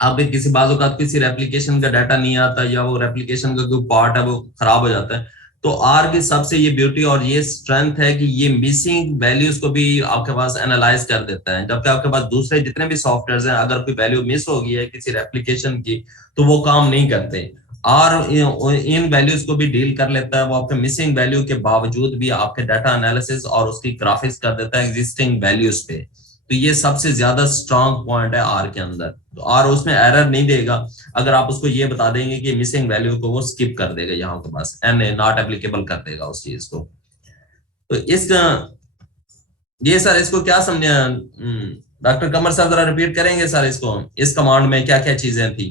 अब किसी बाजू का किसी रेप्लिकेशन का डाटा नहीं आता या वो रेप्लिकेशन का कोई पार्ट है वो खराब हो जाता है, तो आर की सबसे ये ब्यूटी और ये स्ट्रेंथ है कि ये मिसिंग वैल्यूज को भी आपके पास एनालाइज कर देता है। जबकि आपके पास दूसरे जितने भी सॉफ्टवेयर हैं, अगर कोई वैल्यू मिस हो गई है किसी रेप्लिकेशन की तो वो काम नहीं करते। आर इन वैल्यूज को भी डील कर लेता है, वो आपके मिसिंग वैल्यू के बावजूद भी आपके डाटा एनालिसिस और उसकी ग्राफिक्स कर देता है एग्जिस्टिंग वैल्यूज पे। तो ये सबसे ज्यादा स्ट्रांग पॉइंट है आर के अंदर। तो आर उसमें एरर नहीं देगा, अगर आप उसको ये बता देंगे कि मिसिंग वैल्यू को वो स्किप कर देगा, यहाँ के पास एन नॉट एप्लीकेबल कर देगा उस चीज को। तो इस ये सर इसको क्या समझे डॉक्टर कमर साहब, जरा रिपीट करेंगे सर इसको, इस कमांड में क्या क्या चीजें थी?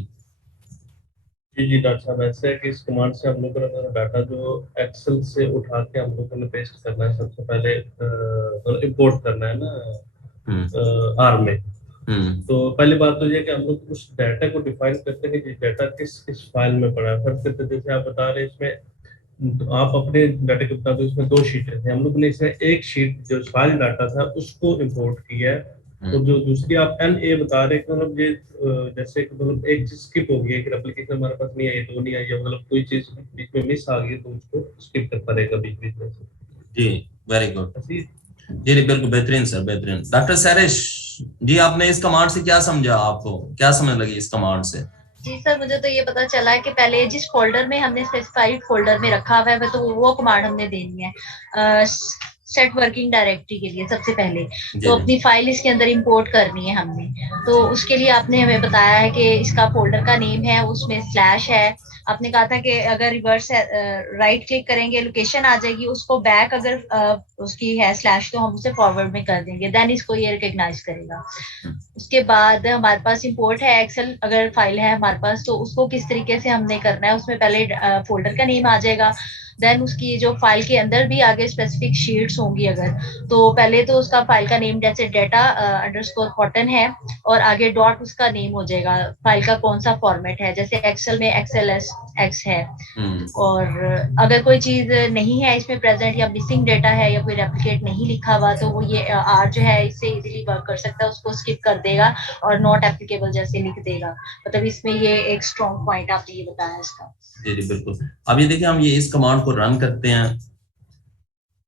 जी डॉक्टर साहब, ऐसे है कि इस कमांड से हम लोगों ने डाटा जो एक्सेल से उठा के हम लोगों ने पेस्ट करना है, सबसे पहले इंपोर्ट करना है ना आर में। तो पहली बात तो ये कि हम लोग उस डाटा को डिफाइन करते हैं कि डाटा किस किस फाइल में पड़ा है। फिर जैसे आप बता रहे इसमें तो आप अपने डाटा के बता दो, इसमें दो शीटें थी, हम लोग ने इसमें एक शीट जो फाइल डाटा था उसको इंपोर्ट किया है। तो जो दूसरी आप NA बता रहे हैं, मतलब ये जैसे मतलब एक चीज स्किप हो गई है कि एप्लीकेशन हमारे पास नहीं आई, दो नहीं आई है, मतलब कोई चीज बीच में मिस आ गई तो उसको स्किप कर पड़ेगा बीच बीच में से। जी वेरी गुड, जी बिल्कुल बेहतरीन सर, बेहतरीन। डॉक्टर सैरिश जी, आपने इस कमांड से क्या समझा, आपको क्या समझ लगी इस कमांड से? जी सर, मुझे तो ये पता चला है कि पहले जिस फोल्डर में हमने स्पेसिफाइड फोल्डर में रखा हुआ है तो वो कमांड हमने देनी है सेट वर्किंग डायरेक्टरी के लिए सबसे पहले। तो अपनी फाइल इसके अंदर इंपोर्ट करनी है हमने, तो उसके लिए आपने हमें बताया है कि इसका फोल्डर का नेम है, उसमें स्लैश है। आपने कहा था कि अगर रिवर्स राइट क्लिक करेंगे लोकेशन आ जाएगी, उसको बैक अगर उसकी है स्लैश तो हम उसे फॉरवर्ड में कर देंगे, देन इसको ये रिकॉग्नाइज करेगा। उसके बाद हमारे पास इंपोर्ट है एक्सेल अगर फाइल है हमारे पास, तो उसको किस तरीके से हमने करना है, उसमें पहले फोल्डर का नेम आ जाएगा, देन उसकी जो फाइल के अंदर भी आगे स्पेसिफिक शीट्स होंगी अगर, तो पहले तो उसका फाइल का नेम जैसे डाटा अंडरस्कोर कॉटन है और आगे डॉट उसका नेम हो जाएगा, फाइल का कौन सा फॉर्मेट है, जैसे एक्सेल में XLS एक्स है, और अगर कोई चीज नहीं है इसमें प्रेजेंट या मिसिंग डेटा है या कोई रेप्लिकेट नहीं लिखा हुआ, तो वो ये आर जो है इससे इजीली वर्क कर सकता है, उसको स्किप कर देगा और नॉट एप्लीकेबल जैसे लिख देगा। मतलब इसमें ये एक स्ट्रॉन्ग पॉइंट आपने ये बताया इसका। जी जी बिल्कुल। अब ये देखिए हम ये इस कमांड को रन करते हैं।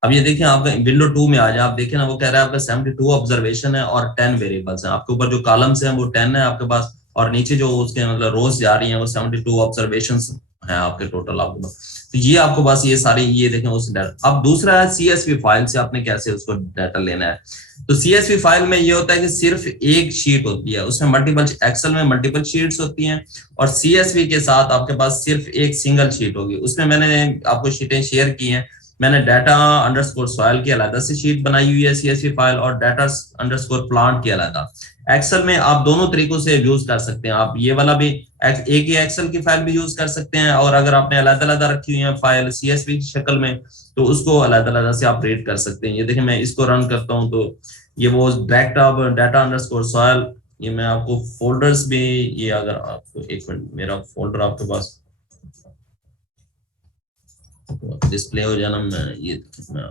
अब ये देखिए आप विंडो 2 में आ जाए, आप देखें ना वो कह रहा है आपका 72 ऑब्जर्वेशन है और 10 वेरिएबल्स हैं। आपके ऊपर जो कॉलम्स हैं वो 10 है आपके पास, और नीचे जो उसके मतलब रोज जा रही हैं वो 72 ऑब्जर्वेशंस हैं आपके टोटल आपके पास। तो ये आपको बस ये सारी ये देखें उस डाटा। अब दूसरा है CSV फाइल से आपने कैसे उसको डाटा लेना है। तो CSV फाइल में ये होता है कि सिर्फ एक शीट होती है, उसमें मल्टीपल एक्सेल में मल्टीपल शीट्स होती हैं, और CSV के साथ आपके पास सिर्फ एक सिंगल शीट होगी। उसमें मैंने आपको शीटें शेयर की हैं। मैंने डाटा अंडरस्कोर सॉइल की अलग से शीट बनाई हुई है CSV फाइल, और डाटा अंडरस्कोर प्लांट की अलग। एक्सेल में आप दोनों तरीकों से यूज कर सकते हैं। आप ये वाला भी एक ही एक्सेल की फाइल भी यूज कर सकते हैं, और अगर आपने अलग अलग रखी हुई है फाइल CSV की शक्ल में तो उसको अलग अलग से आप रेड कर सकते हैं। ये देखिए मैं इसको रन करता हूँ तो ये वो डायरेक्ट आप डाटा अंडरस्कोर सॉइल, ये मैं आपको फोल्डर्स भी, ये अगर आपको एक मिनट मेरा फोल्डर आपके पास डिस्प्ले हो जाना, मैं ये मैं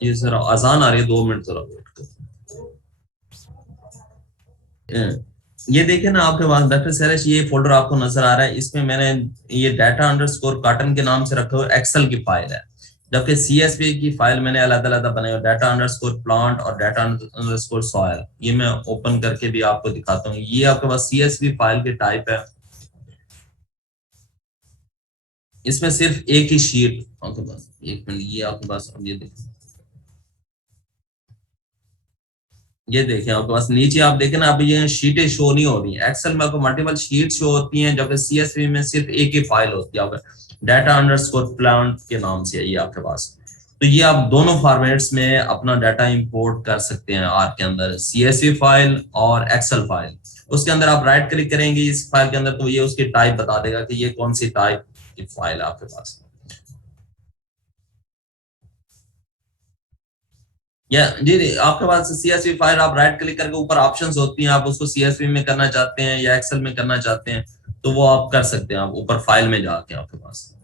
ये सर आसान आ रही है, 2 मिनट जरा वेट करो। ये देखिए ना आपके पास डॉक्टर सैरेश ये फोल्डर आपको नजर आ रहा है, इसमें मैंने ये डाटा अंडरस्कोर कॉटन के नाम से रखा हुआ एक्सेल की फाइल है, जबकि CSV की फाइल मैंने अलग अलग बनाई है, डाटा अंडरस्कोर प्लांट और डाटा अंडरस्कोर सॉइल। ये मैं ओपन करके भी आपको दिखाता हूँ। ये आपके पास CSV फाइल की टाइप है, इसमें सिर्फ एक ही शीट आपके पास। एक मिनट, ये आपके पास अब ये देखें आपके पास नीचे आप देखें ना, अब ये शीटें शो नहीं हो रही है। एक्सेल में आपको मल्टीपल शीट शो होती हैं, जबकि CSV में सिर्फ एक ही फाइल होती है आपका डाटा अंडरस्कोर प्लांट के नाम से है ये आपके पास। तो ये आप दोनों फॉर्मेट्स में अपना डाटा इंपोर्ट कर सकते हैं आर के अंदर, CSV फाइल और एक्सेल फाइल। उसके अंदर आप राइट क्लिक करेंगे इस फाइल के अंदर तो ये उसकी टाइप बता देगा कि ये कौन सी टाइप की फाइल है आपके पास। या जी आपके पास CSV फाइल, आप राइट क्लिक करके ऊपर ऑप्शंस होती हैं, आप उसको CSV में करना चाहते हैं या एक्सेल में करना चाहते हैं तो वो आप कर सकते हैं। आप ऊपर फाइल में जाके आपके पास,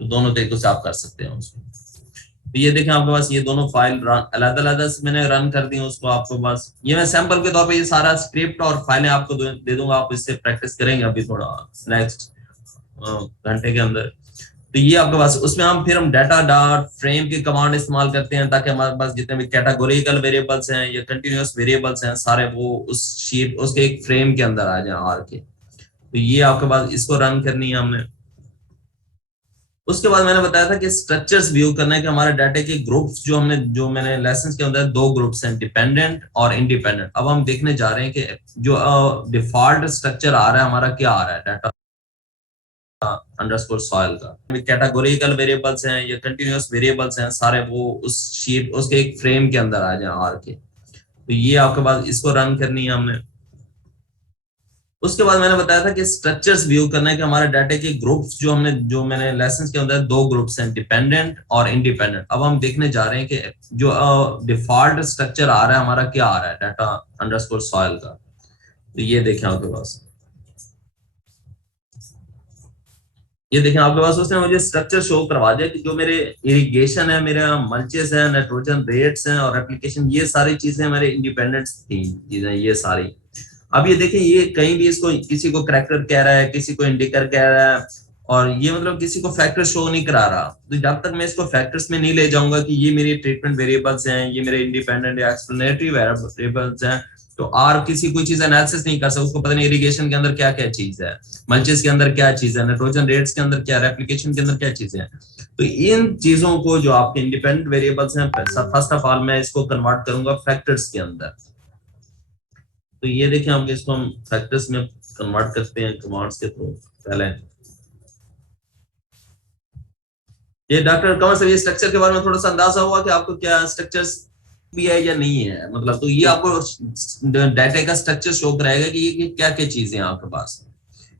तो दोनों तरीकों से आप कर सकते हैं उसको। तो ये देखें आपके पास ये दोनों फाइल अलग अलग मैंने रन कर दी उसको आपके पास। ये मैं सैंपल के तौर पे ये सारा स्क्रिप्ट और फाइलें आपको दे दूंगा, आप इससे प्रैक्टिस करेंगे अभी थोड़ा नेक्स्ट घंटे के अंदर। तो ये आपके पास उसमें फिर हम डाटा डॉट फ्रेम की कमांड इस्तेमाल करते हैं ताकि हमारे पास जितने भी कैटेगोरिकल वेरिएबल्स हैं या कंटिन्यूअस वेरिएबल्स हैं सारे वो उस शीट उसके एक फ्रेम के अंदर आ जाए आर के। तो ये आपके पास इसको रन करनी है हमने। उसके बाद मैंने बताया था कि स्ट्रक्चर्स व्यू करना है कि हमारे डाटा के ग्रुप्स जो मैंने लेसन के अंदर 2 ग्रुप्स हैं, डिपेंडेंट और इंडिपेंडेंट। अब हम देखने जा रहे हैं कि जो डिफॉल्ट स्ट्रक्चर आ रहा है हमारा क्या आ रहा है डाटा अंडरस्कोर सॉइल का। कैटेगोरिकल वेरिएबल्स हैं या कंटिन्यूअस वेरिएबल्स हैं सारे वो उस शीट उसके एक फ्रेम के अंदर आ जाए आर के। तो ये आपके पास इसको रन करनी है हमने। उसके बाद मैंने बताया था कि स्ट्रक्चर्स व्यू करना है कि हमारे डाटा के ग्रुप्स जो मैंने लेसन के अंदर 2 ग्रुप्स हैं, डिपेंडेंट और इंडिपेंडेंट। अब हम देखने जा रहे हैं कि जो डिफॉल्ट स्ट्रक्चर आ रहा है हमारा क्या आ रहा है डाटा अंडरस्कोर सॉइल का। तो ये देखें आपके पास, ये देखें आपके पास उसने मुझे स्ट्रक्चर शो करवा दिया कि जो मेरे इरिगेशन है, मेरे मल्चेस है, नाइट्रोजन रेट्स हैं और एप्लीकेशन, ये सारी चीजें मेरे इंडिपेंडेंट थी चीजें ये सारी। अब ये देखें ये कहीं भी इसको किसी को करैक्टर कह रहा है, किसी को इंडिकर कह रहा है, और ये मतलब किसी को फैक्टर शो नहीं करा रहा। तो जब तक मैं इसको फैक्टर्स में नहीं ले जाऊंगा कि ये मेरे ट्रीटमेंट वेरिएबल्स हैं, ये मेरे इंडिपेंडेंट या एक्सप्लेनेटरी वेरिएबल्स हैं, तो आर किसी कोई चीज एनालिसिस नहीं कर सकता। उसको पता नहीं इरिगेशन के अंदर क्या क्या चीज है, मल्चेस के अंदर क्या चीज है, नाइट्रोजन रेट्स के अंदर क्या, रेप्लिकेशन के अंदर क्या चीजें हैं। तो इन चीजों को जो आपके इंडिपेंडेंट वेरिएबल्स हैं फर्स्ट ऑफ ऑल मैं इसको कन्वर्ट करूंगा फैक्टर्स के अंदर। तो ये देखें हम इसको हम फैक्टर्स में कन्वर्ट करते हैं कमांड्स के थ्रू। पहले ये डॉक्टर कंवर साहब ये स्ट्रक्चर के बारे में थोड़ा सा अंदाजा हुआ कि आपको क्या स्ट्रक्चर्स भी है या नहीं है, मतलब तो ये आपको डाटा का स्ट्रक्चर शो कराएगा कि ये क्या क्या चीजें हैं आपके पास।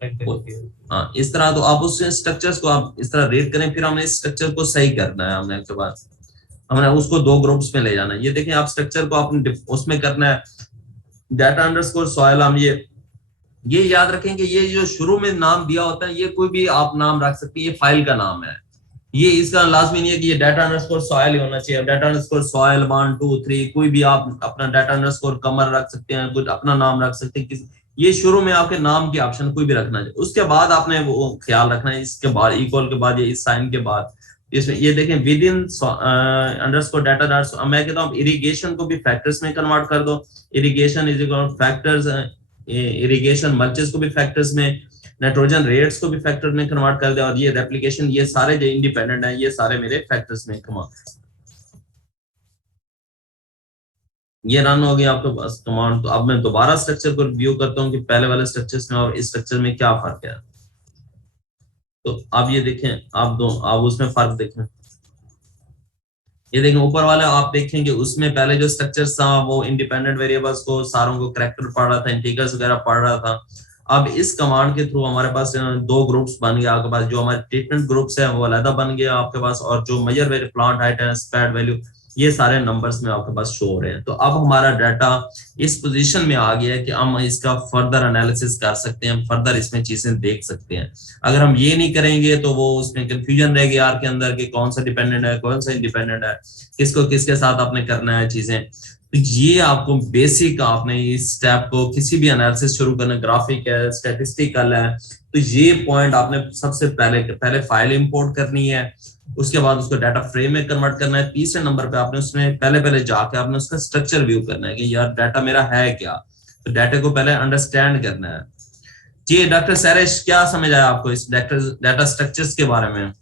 हाँ, इस तरह तो आप उस स्ट्रक्चर्स को आप इस तरह रेट करें, फिर हमने इस स्ट्रक्चर को सही करना है, हमने के बाद हमने उसको 2 ग्रुप्स में ले जाना है। ये देखें आप स्ट्रक्चर को आपने उसमें करना है डाटा अंडरस्कोर सॉइल। हम ये याद रखें कि ये जो शुरू में नाम दिया होता है ये कोई भी आप नाम रख सकते हैं, ये फाइल का नाम है, ये इसका लाजमी नहीं है कि ये डाटा अंडरस्कोर सॉइल ही होना चाहिए। डाटा अंडरस्कोर सॉइल 1 2 3 कोई भी आप अपना डाटा अंडरस्कोर कमर रख सकते हैं, कुछ अपना नाम रख सकते हैं। ये शुरू में आपके नाम के ऑप्शन कोई भी रखना चाहिए। उसके बाद आपने वो ख्याल रखना है, इसके बाद इक्वल के बाद ये इस साइन के बाद इसमें ये देखें with in underscore data dot, मैं कहता हूँ इरिगेशन को भी फैक्टर्स में कन्वर्ट कर दो। Irrigation is equal factors, irrigation mulches को भी फैक्टर्स में, नाइट्रोजन रेट्स को भी फैक्टर में कन्वर्ट कर दे, और ये रेप्लिकेशन, ये सारे जो इंडिपेंडेंट है ये सारे मेरे फैक्टर्स में ये रन हो गया आपके पास कमांड। तो अब मैं दोबारा स्ट्रक्चर को रिव्यू करता हूँ कि पहले वाले स्ट्रक्चर्स में और इस स्ट्रक्चर में क्या फर्क है। तो अब ये देखें आप उसमें फर्क देखें, ये देखें ऊपर वाले आप देखेंगे उसमें पहले जो स्ट्रक्चर्स था वो इंडिपेंडेंट वेरिएबल्स को सारों को कैरेक्टर पढ़ रहा था, इंटीजर्स वगैरह पढ़ रहा था। अब इस कमांड के थ्रू हमारे पास 2 ग्रुप्स बन गया आपके पास, जो हमारे ट्रीटमेंट ग्रुप्स है वो अलग बन गया आपके पास, और जो मेजर वैल्यू प्लांट हाइट है स्पैड वैल्यू ये सारे नंबर्स में आपके पास शो हो रहे हैं। तो अब हमारा डाटा इस पोजीशन में आ गया है कि हम इसका फर्दर एनालिसिस कर सकते हैं, फर्दर इसमें चीजें देख सकते हैं। अगर हम ये नहीं करेंगे तो वो उसमें कंफ्यूजन रहेगी आर के अंदर कि कौन सा डिपेंडेंट है कौन सा इंडिपेंडेंट है, किसको किसके साथ आपने करना है चीजें। तो ये आपको बेसिक, आपने इस स्टेप को किसी भी एनालिसिस शुरू करना, ग्राफिक है स्टैटिस्टिकल है, तो ये पॉइंट आपने सबसे पहले फाइल इंपोर्ट करनी है, उसके बाद उसको डाटा फ्रेम में कन्वर्ट करना है, तीसरे नंबर पे आपने उसमें पहले जाके आपने उसका स्ट्रक्चर व्यू करना है कि यार डाटा मेरा है क्या, तो डाटा को पहले अंडरस्टैंड करना है। जी डॉक्टर सैरेश, क्या समझ आया आपको इस डाटा स्ट्रक्चर्स के बारे में?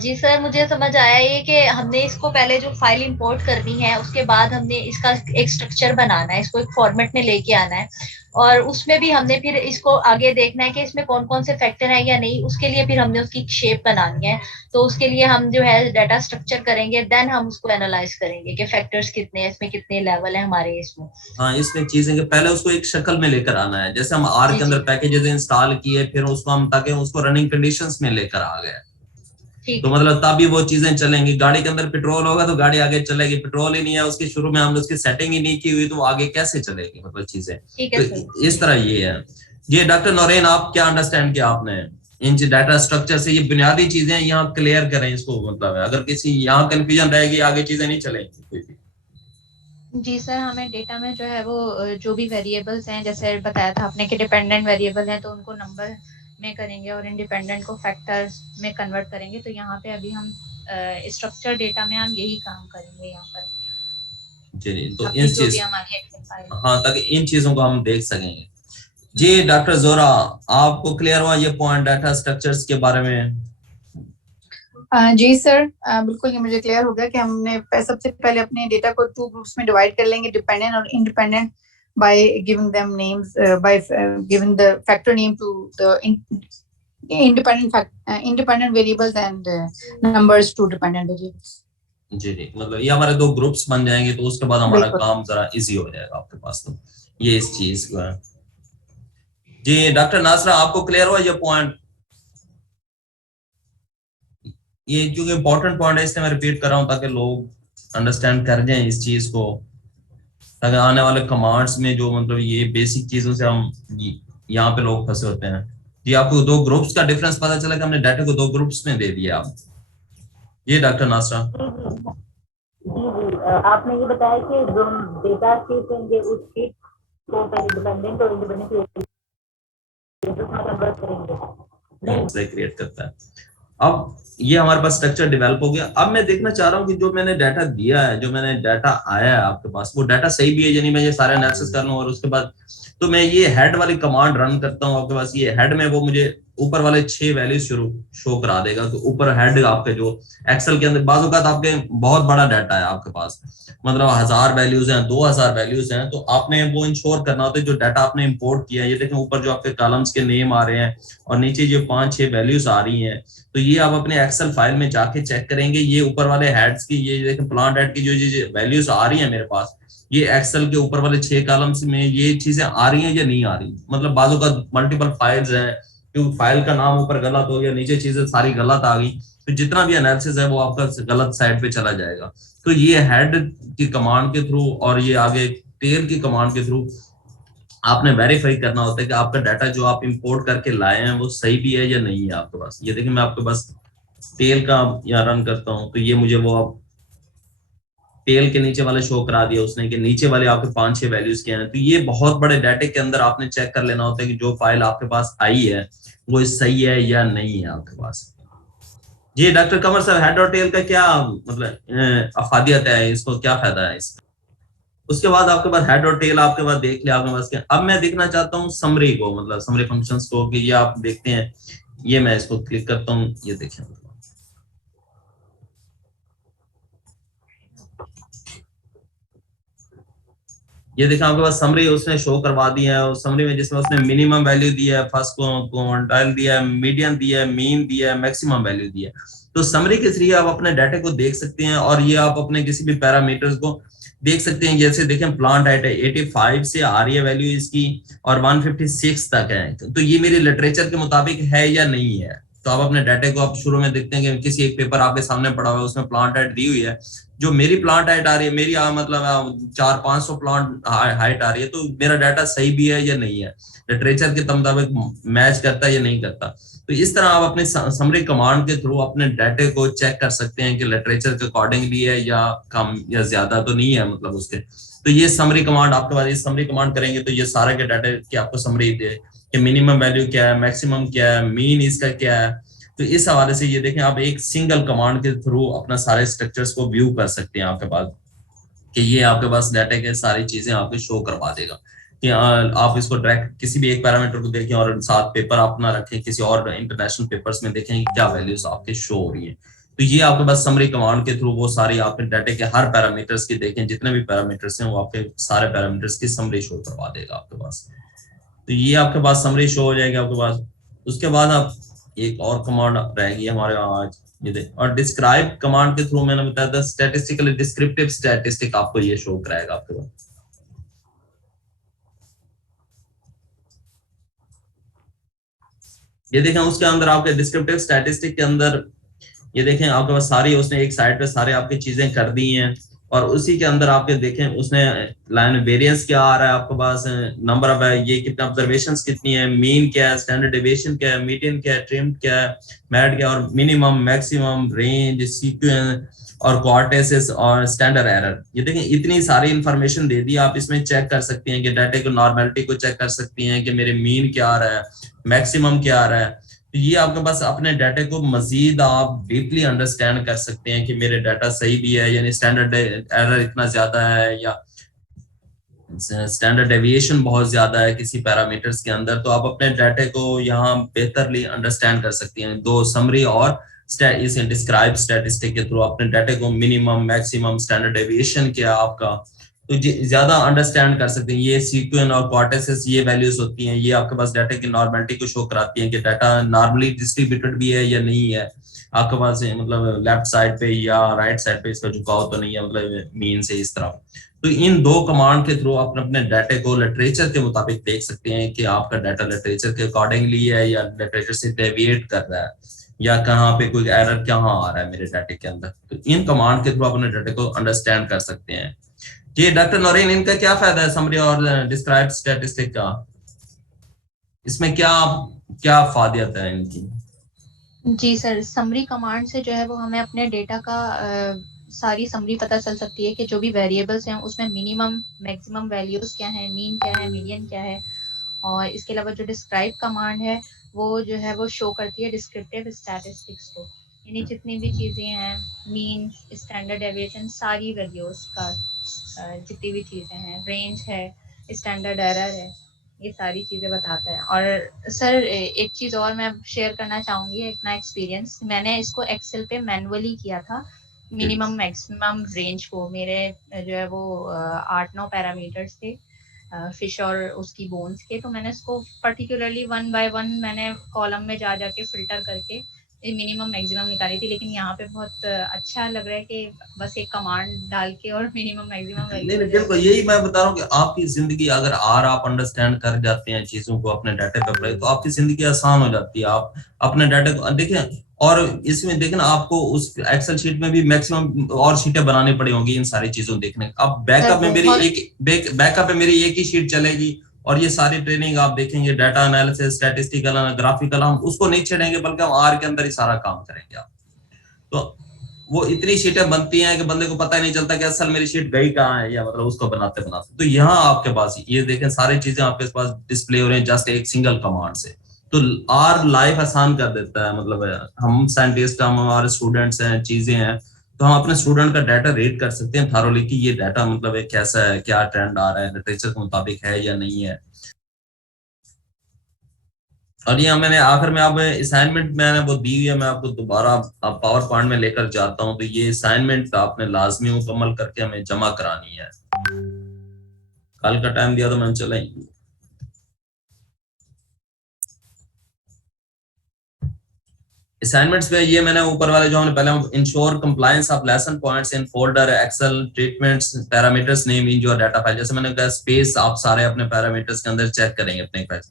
जी सर, मुझे समझ आया ये कि हमने इसको पहले जो फाइल इंपोर्ट करनी है उसके बाद हमने इसका एक स्ट्रक्चर बनाना है, इसको एक फॉर्मेट में लेके आना है, और उसमें भी हमने फिर इसको आगे देखना है कि इसमें कौन कौन से फैक्टर है या नहीं, उसके लिए फिर हमने उसकी शेप बनानी है। तो उसके लिए हम जो है डाटा स्ट्रक्चर करेंगे, देन हम उसको एनालाइज करेंगे कि फैक्टर्स कितने हैं, इसमें कितने लेवल है हमारे इसमें। हाँ, इसमें चीजें कि पहले उसको एक शक्ल में लेकर आना है, जैसे हम आर के अंदर पैकेजेस इंस्टॉल किए, फिर उसको हम ताकि उसको रनिंग कंडीशंस में लेकर आ गए, तो मतलब तभी वो चीजें चलेंगी। गाड़ी के अंदर पेट्रोल होगा तो गाड़ी आगे चलेगी, पेट्रोल ही नहीं है उसकी, शुरू में हमने उसकी सेटिंग ही नहीं की हुई, तो आगे कैसे चलेगी मतलब चीजें। तो इस तरह ये है। ये डॉक्टर नौरेन, आप क्या अंडरस्टैंड किया आपने इन डाटा स्ट्रक्चर से? ये बुनियादी चीजें यहाँ क्लियर करें इसको, मतलब अगर किसी यहाँ कंफ्यूजन रहेगी आगे चीजें नहीं चलेंगी कोई भी। जी सर, हमें डेटा में जो है वो जो भी वेरिएबल्स हैं, जैसे बताया था आपने कि डिपेंडेंट वेरिएबल हैं तो उनको नंबर में करेंगे और इंडिपेंडेंट को फैक्टर्स में कन्वर्ट करेंगे। तो यहाँ पे अभी हम स्ट्रक्चर डेटा में हम यही काम करेंगे यहाँ पर। जी, तो इन चीज हाँ, ताकि इन चीजों को हम देख सकेंगे। जी डॉक्टर जोरा, आपको क्लियर हुआ ये पॉइंट डाटा स्ट्रक्चर्स के बारे में? जी सर, बिल्कुल ये मुझे क्लियर हो गया कि हमने सबसे पहले अपने डेटा को 2 ग्रुप्स में डिवाइड कर लेंगे, डिपेंडेंट और independent, by giving them names, by giving the factor name to the independent variables and numbers to dependent variables. जी, मतलब ये हमारे 2 ग्रुप्स बन जाएंगे, तो उसके बाद हमारा काम जरा इजी हो जाएगा आपके पास। तो ये इस चीज को है। जी डॉक्टर नासरा, आपको क्लियर हुआ ये पॉइंट? ये जो इम्पोर्टेंट पॉइंट है इसलिए मैं रिपीट कर रहा हूँ ताकि लोग अंडरस्टैंड कर जाएं इस चीज को, ताकि आने वाले कमांड्स में जो मतलब ये बेसिक चीजों से हम यहाँ पे लोग फंसे होते हैं। जी, आपको 2 ग्रुप्स का डिफरेंस पता चला कि हमने डाटा को 2 ग्रुप्स में दे दिया। आप ये डॉक्टर नासरा आपने ये बताया कि जो डेटा शीट होंगे उस शीट को पहले डिपेंडेंट और इंडिपेंडेंट में कन्वर्ट करेंगे, क्रिएट करता है। अब ये हमारे पास स्ट्रक्चर डेवलप हो गया। अब मैं देखना चाह रहा हूँ कि जो मैंने डाटा दिया है, जो मैंने डाटा आया है आपके पास, वो डाटा सही भी है यानी मैं ये सारे एनालिसिस कर लूं, और उसके बाद तो मैं ये हेड वाली कमांड रन करता हूँ आपके पास। ये हेड में वो मुझे ऊपर वाले 6 वैल्यूज शुरू शो करा देगा। तो ऊपर हेड आपके जो एक्सेल के अंदर बाजू का आपके बहुत बड़ा डाटा है आपके पास, मतलब 1000 वैल्यूज हैं, 2000 वैल्यूज हैं, तो आपने वो इंश्योर करना होता है जो डाटा आपने इंपोर्ट किया है। ये देखें ऊपर जो आपके कॉलम्स के नेम आ रहे हैं और नीचे जो 5-6 वैल्यूज आ रही हैं, तो ये आप अपने एक्सेल फाइल में जाके चेक करेंगे। ये ऊपर वाले हेड्स की, ये देखें प्लांट हेड की जो वैल्यूज आ रही है मेरे पास, ये एक्सेल के ऊपर वाले 6 कॉलम्स में ये चीजें आ रही हैं या नहीं आ रही। मतलब बाजू का मल्टीपल फाइल्स हैं, क्योंकि फाइल का नाम ऊपर गलत हो गया, नीचे चीजें सारी गलत आ गई, तो जितना भी एनालिसिस है वो आपका गलत साइड पे चला जाएगा। तो ये हेड की कमांड के थ्रू और ये आगे टेल की कमांड के थ्रू आपने वेरीफाई करना होता है कि आपका डाटा जो आप इंपोर्ट करके लाए हैं वो सही भी है या नहीं है आपके पास। ये देखिए मैं आपके पास टेल का यहाँ रन करता हूँ, तो ये मुझे वो टेल के नीचे वाले शो करा दिया उसने कि नीचे वाले आपके 5-6 वैल्यूज क्या हैं। तो ये बहुत बड़े डाटे के अंदर आपने चेक कर लेना होता है कि जो फाइल आपके पास आई है वो सही है या नहीं है आपके पास। जी डॉक्टर कमर साहब, हेड और टेल का क्या मतलब अफादियत है, इसको क्या फायदा है इसका? उसके बाद आपके पास हेड और टेल आपके पास देख लिया आपके पास क्या। अब मैं देखना चाहता हूँ समरी को, मतलब समरी फंक्शंस को, कि ये आप देखते हैं, ये मैं इसको क्लिक करता हूँ, ये देखें ये देखा आपके पास समरी उसने शो करवा दी है। और समरी में जिसमें उसने मिनिमम वैल्यू दिया है, फर्स्ट क्वार्टाइल दिया है, मीडियन दिया है, मीन दिया है, मैक्सिमम वैल्यू दिया है। तो समरी के जरिए आप अपने डाटा को देख सकते हैं और ये आप अपने किसी भी पैरामीटर्स को देख सकते हैं। जैसे देखें प्लांट हाइट है 85 से आ रही है वैल्यू इसकी और 156 तक है, तो ये मेरे लिटरेचर के मुताबिक है या नहीं है। तो आप अपने डाटा को आप शुरू में देखते हैं कि किसी एक पेपर आपके सामने पड़ा हुआ है, उसमें प्लांट हाइट दी हुई है, जो मेरी प्लांट हाइट आ रही है, मेरी मतलब 400-500 प्लांट हाइट आ रही है, तो मेरा डाटा सही भी है या नहीं है, लिटरेचर के मुताबिक मैच करता है या नहीं करता। तो इस तरह आप अपने समरी कमांड के थ्रू अपने डाटे को चेक कर सकते हैं कि लिटरेचर के अकॉर्डिंगली है या कम या ज्यादा तो नहीं है मतलब उसके। तो ये समरी कमांड आपके पास, ये समरी कमांड करेंगे तो ये सारे के डाटे की आपको समरी दे कि मिनिमम वैल्यू क्या है, मैक्सिमम क्या है, मीन इसका क्या है। तो इस हवाले से ये देखें आप एक सिंगल कमांड के थ्रू अपना सारे स्ट्रक्चर्स को व्यू कर सकते हैं आपके पास, कि ये आपके पास डाटा के सारी चीजें आपको शो करवा देगा कि आप इसको डायरेक्ट किसी भी एक पैरामीटर को देखें और साथ पेपर अपना रखें, किसी और इंटरनेशनल पेपर्स में देखें क्या वैल्यूज आपके शो हो रही है। तो ये आपके पास समरी कमांड के थ्रू वो सारी आपके डाटा के हर पैरामीटर्स की देखें, जितने भी पैरामीटर्स हैं वो आपके सारे पैरामीटर्स की समरी शो करवा देगा आपके पास। तो ये आपके पास समरी शो हो जाएगी आपके पास। उसके बाद आप एक और कमांड रहेगी हमारे आज ये देख, और डिस्क्राइब कमांड के थ्रू मैंने बताया था स्टैटिस्टिकली डिस्क्रिप्टिव स्टैटिस्टिक आपको ये शो कराएगा आपके पास। ये देखें उसके अंदर आपके डिस्क्रिप्टिव स्टैटिस्टिक के अंदर ये देखें आपके पास सारी उसने एक साइड पे सारे आपकी चीजें कर दी हैं और उसी के अंदर आपके देखें उसने लाइन वेरिएंस क्या आ रहा है आपके पास, नंबर ऑफ है, ये कितना ऑब्जर्वेशंस कितनी है, मीन क्या है, स्टैंडर्ड डेविएशन क्या है, मीडियन क्या है, ट्रिम्ड क्या है, मैड क्या है, और मिनिमम मैक्सिमम रेंज सीक्वेंस और क्वार्टेसिस और स्टैंडर्ड एरर। ये देखें इतनी सारी इंफॉर्मेशन दे दी। आप इसमें चेक कर सकते हैं कि डाटा को नॉर्मेलिटी को चेक कर सकती हैं कि मेरे मीन क्या आ रहा है, मैक्सिमम क्या आ रहा है। तो ये आपके पास अपने डाटा को मजीद आप डीपली अंडरस्टैंड कर सकते हैं कि मेरे डाटा सही भी है, यानी स्टैंडर्ड एरर इतना ज्यादा है या स्टैंडर्ड डेविएशन बहुत ज्यादा है किसी पैरामीटर्स के अंदर। तो आप अपने डाटा को यहाँ बेहतरली अंडरस्टैंड कर सकते हैं दो समरी और इस डिस्क्राइब स्टैटिस्टिक के थ्रू अपने डाटा को मिनिमम मैक्सिमम स्टैंडर्ड डेविएशन क्या आपका तो ज्यादा अंडरस्टैंड कर सकते हैं। ये सीक्वेंस और क्वार्टेसिस ये वैल्यूज होती हैं, ये आपके पास डाटा की नॉर्मेलिटी को शो कराती हैं कि डाटा नॉर्मली डिस्ट्रीब्यूटेड भी है या नहीं है आपके पास, मतलब लेफ्ट साइड पे या राइट साइड पे इसका झुकाव तो नहीं है, मतलब मीन से इस तरह। तो इन दो कमांड के थ्रू आप अपने डाटा को लिटरेचर के मुताबिक देख सकते हैं कि आपका डाटा लिटरेचर के अकॉर्डिंगली है या लिटरेचर से डेविएट कर रहा है या कहाँ पे कोई एरर कहाँ आ रहा है मेरे डाटा के अंदर। तो इन कमांड के थ्रू अपने डाटा को अंडरस्टैंड कर सकते हैं। जी डॉक्टर नौरीन, इनका क्या फायदा है समरी और डिस्क्राइब स्टैटिस्टिक का, इसमें क्या क्या फायदा है इनकी? जी सर, समरी कमांड से जो है वो हमें अपने डेटा का सारी समरी पता चल सकती है कि जो भी वेरिएबल्स हैं उसमें मिनिमम मैक्सिमम वैल्यूज क्या है, मीन क्या है, मीडियन क्या है। और इसके अलावा जो डिस्क्राइब कमांड है वो जो है वो शो करती है डिस्क्रिप्टिव स्टैटिस्टिक्स को, यानी जितनी भी चीज़ें हैं, मीन, स्टैंडर्ड डेविएशन, सारी वैल्यूज का जितनी भी चीज़ें हैं, रेंज है, स्टैंडर्ड एरर है, ये सारी चीज़ें बताता है। और सर एक चीज़ और मैं शेयर करना चाहूँगी अपना एक्सपीरियंस। मैंने इसको एक्सेल पे मैनुअली किया था, मिनिमम मैक्सिमम रेंज को। मेरे जो है वो 8-9 पैरामीटर्स थे फिश और उसकी बोन्स के, तो मैंने इसको पर्टिकुलरली 1 बाय 1 मैंने कॉलम में जा के फिल्टर करके मिनिमम मैक्सिमम निकाली थी। लेकिन यहाँ पे बहुत अच्छा लग रहा है कि बस एक कमांड डाल के और मिनिमम मैक्सिमम नहीं बिल्कुल, यही मैं बता रहा हूँ कि आपकी जिंदगी अगर आप अंडरस्टैंड कर जाते हैं चीजों को अपने डाटा पे अप्लाई, तो आपकी जिंदगी आसान हो जाती है। आप अपने डाटा को देखें, और इसमें देखें ना, आपको उस एक्सेल शीट में भी मैक्सिमम और शीटें बनानी पड़ी होंगी इन सारी चीजों देखने। अब बैकअप में मेरी एक ही शीट चलेगी, और ये सारी ट्रेनिंग आप देखेंगे, डाटा एनालिसिस, स्टैटिस्टिकल, ग्राफिकल, हम उसको नहीं छेड़ेंगे, बल्कि हम आर के अंदर ही सारा काम करेंगे। आप तो वो इतनी शीटें बनती हैं कि बंदे को पता ही नहीं चलता कि असल मेरी शीट गई कहाँ है, या मतलब उसको बनाते बनाते। तो यहाँ आपके पास ये देखें, सारी चीजें आपके पास डिस्प्ले हो रही हैं जस्ट एक सिंगल कमांड से। तो आर लाइफ आसान कर देता है। मतलब हम साइंटिस्ट, हम हमारे स्टूडेंट्स हैं, चीजें हैं, तो हम अपने स्टूडेंट का डाटा रेट कर सकते हैं थारोली कि ये डाटा मतलब कैसा है, क्या ट्रेंड आ रहा है, लिटरेचर के मुताबिक है या नहीं है। और ये मैंने आखिर में अब असाइनमेंट मैंने वो दी हुई है, मैं आपको दोबारा पावर पॉइंट में लेकर जाता हूँ। तो ये असाइनमेंट आपने लाजमी मुकम्मल करके हमें जमा करानी है। कल का टाइम दिया तो मैंने चला ही। असाइनमेंट्स पे ये मैंने ऊपर वाले जो हमने पहले, ensure compliance of lesson points in folder Excel treatments parameters name in your data file. जैसे मैंने कहा स्पेस आप सारे अपने पैरामीटर्स के अंदर चेक करेंगे अपने फाइल।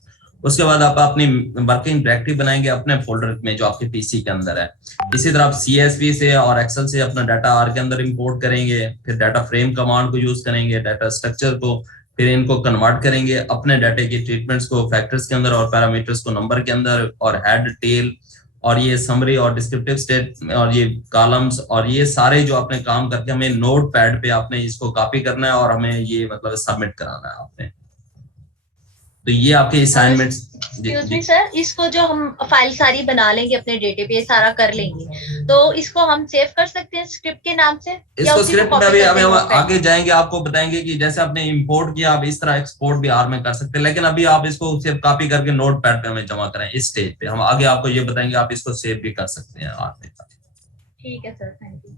उसके बाद आप अपनी वर्किंग डायरेक्टरी बनाएंगे अपने फोल्डर में जो आपके पीसी के अंदर है। इसी तरह आप CSV से और एक्सेल से अपना डाटा आर के अंदर इंपोर्ट करेंगे, फिर डाटा फ्रेम कमांड को यूज करेंगे, डाटा स्ट्रक्चर को, फिर इनको कन्वर्ट करेंगे अपने डाटा के ट्रीटमेंट्स को फैक्टर्स के अंदर और पैरामीटर्स को नंबर के अंदर, और हेड, टेल, और ये समरी और डिस्क्रिप्टिव स्टेट और ये कॉलम्स, और ये सारे जो आपने काम करके हमें नोट पैड पे आपने इसको कॉपी करना है और हमें ये मतलब सबमिट कराना है आपने। तो ये आपके असाइनमेंट्स। एक्सक्यूज मी सर, इसको जो हम फाइल सारी बना लेंगे अपने डेटा पे, सारा कर लेंगे, तो इसको हम सेव कर सकते हैं स्क्रिप्ट के नाम से? इसको स्क्रिप्ट में अभी हम आगे जाएंगे, आपको बताएंगे कि जैसे आपने इंपोर्ट किया आप इस तरह एक्सपोर्ट भी आर में कर सकते हैं। लेकिन अभी आप इसको सिर्फ कॉपी करके नोट पैड पे हमें जमा करें इस स्टेज पे। हम आगे आपको ये बताएंगे आप इसको सेव भी कर सकते हैं आर में। ठीक है sir, thank you.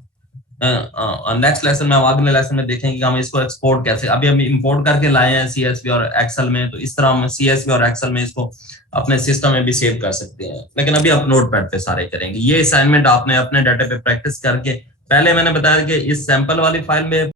Next lesson में, हम अगले लेसन में देखेंगे कि हम इसको एक्सपोर्ट कैसे, अभी हम इंपोर्ट करके लाए हैं CSV और एक्सेल में, तो इस तरह हम CSV और एक्सेल में इसको अपने सिस्टम में भी सेव कर सकते हैं। लेकिन अभी आप नोटपैड पे सारे करेंगे। ये असाइनमेंट आपने अपने डाटा पे प्रैक्टिस करके, पहले मैंने बताया कि इस सैंपल वाली फाइल में